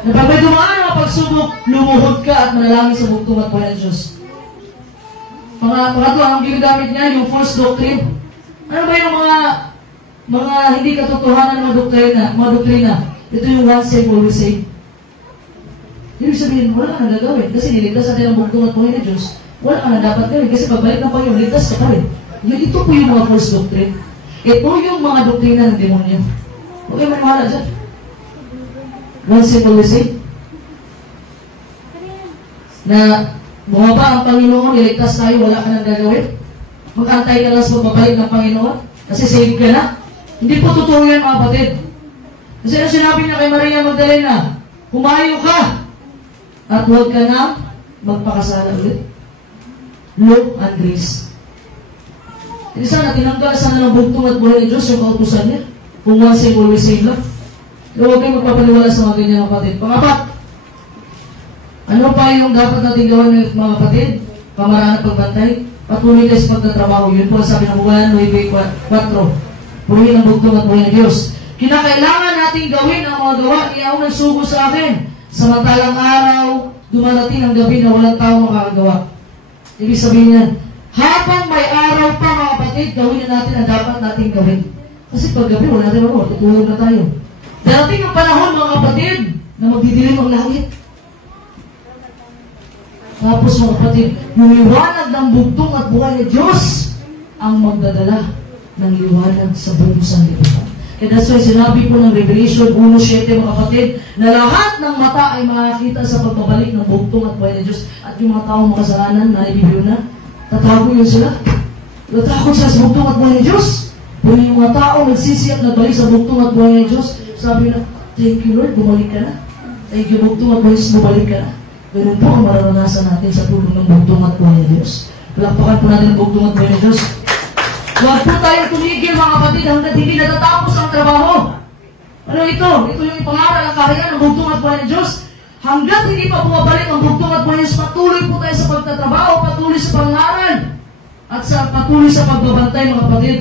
Na pag may dumaan ang pagsubok, lumuhod ka at manalangin sa buktong at buhay ng Diyos. Pangatlo, ang ginagamit niya, yung false doctrine. Ano ba yung mga hindi katotohanan ng mga doktrina? Ito yung once saved, always saved. Ibig sabihin, wala ka na gagawin. Kasi niligtas natin ang buktong at buhay ng Diyos. Wala ka na dapat gawin. Kasi pagbalik ng Panginoon, ligtas ka pa rin. Ito po yung mga false doctrine. Ito yung mga doktrina ng demonyo. Huwag kayo maniwala dyan. Once and always saved. Na bumaba ang Panginoon, iligtas tayo, wala ka nang gagawin. Magkantay ka lang sa pagbabalik ng Panginoon. Kasi saved ka na. Hindi po totoo yan mga kapatid. Kasi ano sinabi niya kay Maria Magdalena? Humayo ka at huwag ka na magpakasala ulit. Look and grace. Hindi sana tinanggal sana ng buktong at buhay ng Diyos yung kautusan niya. Kung once and always saved lang. Kaya huwag kayo magpapaniwala sa mga ganyan kapatid. Pangapat, ano pa yung dapat natin gawin mga kapatid? Pamaraan at pagbantay. Patuloy tayo sa pagtatrabaho. Yun po ang sabi ng Juan 9:4. Puruhin ang bugtong at buhay ng Diyos. Kinakailangan natin gawin ang mga gawa ni Aun ng sugo sa akin. Samantalang araw, dumarating ang gabi na walang tao makakagawa. Ibig sabihin yan, habang may araw pa mga kapatid, gawin na natin ang dapat natin gawin. Kasi pag gabi, wala natin ako, tutulog na tayo. Darating ang panahon mga kapatid na magdidilim ang langit. Tapos mga kapatid, yung liwanag ng bugtong at buhay ng Diyos ang magdadala ng liwanag sa buong sanlibutan. Kaya that's why sinabi po ng Revelation 1:7 mga kapatid, na lahat ng mata ay makakita sa pagbabalik ng bugtong at buhay ng Diyos. At yung mga taong makasalanan na ibibiyo na, tatago yun sila. Natakot sila sa bugtong at buhay ng Diyos. Pero yung mga taong nagsisiyap na balik sa bugtong at buhay ng Diyos, sabi na, thank you Lord, bumalik ka na. Thank you bugtong at buhay ng Diyos, bumalik ka na. Ganun po ang mararanasan natin sa tulong ng bugtong at buhay ng Diyos. Palakpakan po natin ang bugtong at buhay ng Diyos. Huwag po tayong tumigil mga kapatid hanggang hindi natatapos ang trabaho. Ano ito? Ito yung pangaral ng kahayaan ng bugtong at buhay ng Diyos. Hanggang hindi pa bumabalik ang bugtong at buhay ng Diyos, patuloy po tayo sa pagtatrabaho, patuloy sa pangaral, at sa patuloy sa pagbabantay mga kapatid.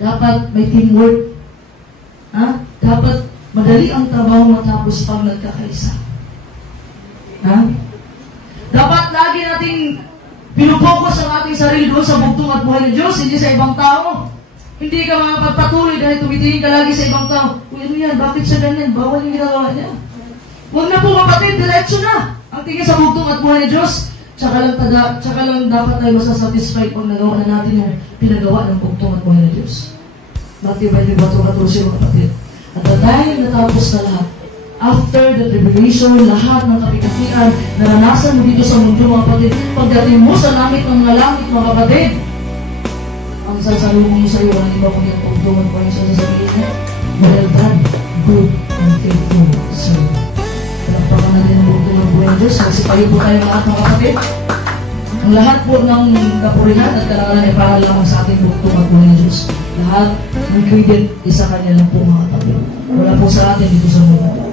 Dapat may teamwork. Dapat madali ang trabaho matapos pag nagkakaisa. Dapat lagi nating pinupokus ang ating sarili doon sa bugtong at buhay ng Diyos, hindi sa ibang tao. Hindi ka makapagpatuloy dahil tumitingin ka lagi sa ibang tao. Uy, ano yan? Bakit siya ganyan? Bawal yung ginagawa niya. Huwag na po kapatid, diretso na. Ang tingin sa bugtong at buhay ng Diyos, tsaka lang dapat tayo masasatisfy pag nagawa na natin yung pinagawa ng bugtong at buhay ng Diyos. Matthew 24:14 mga kapatid. At dahil natapos na lahat, after the tribulation, lahat ng kapikatian, naranasan mo dito sa mundo mga kapatid, pagdating mo sa langit ng mga langit mga kapatid, ang sasalubong mo sa iyo, ang iba kung yung pagtungan ko yung sasabihin niya, well done, good and faithful servant. Palakpakan natin ang bugtong ng buhay ng Diyos. Magsipayo po tayo lahat mga kapatid. Ang lahat po ng kapurihan at karangalan ay para lamang sa ating bugtong at buhay ng Diyos. Lahat ng credit, isa kanya lang po mga kapatid. Wala po sa atin dito sa mundo.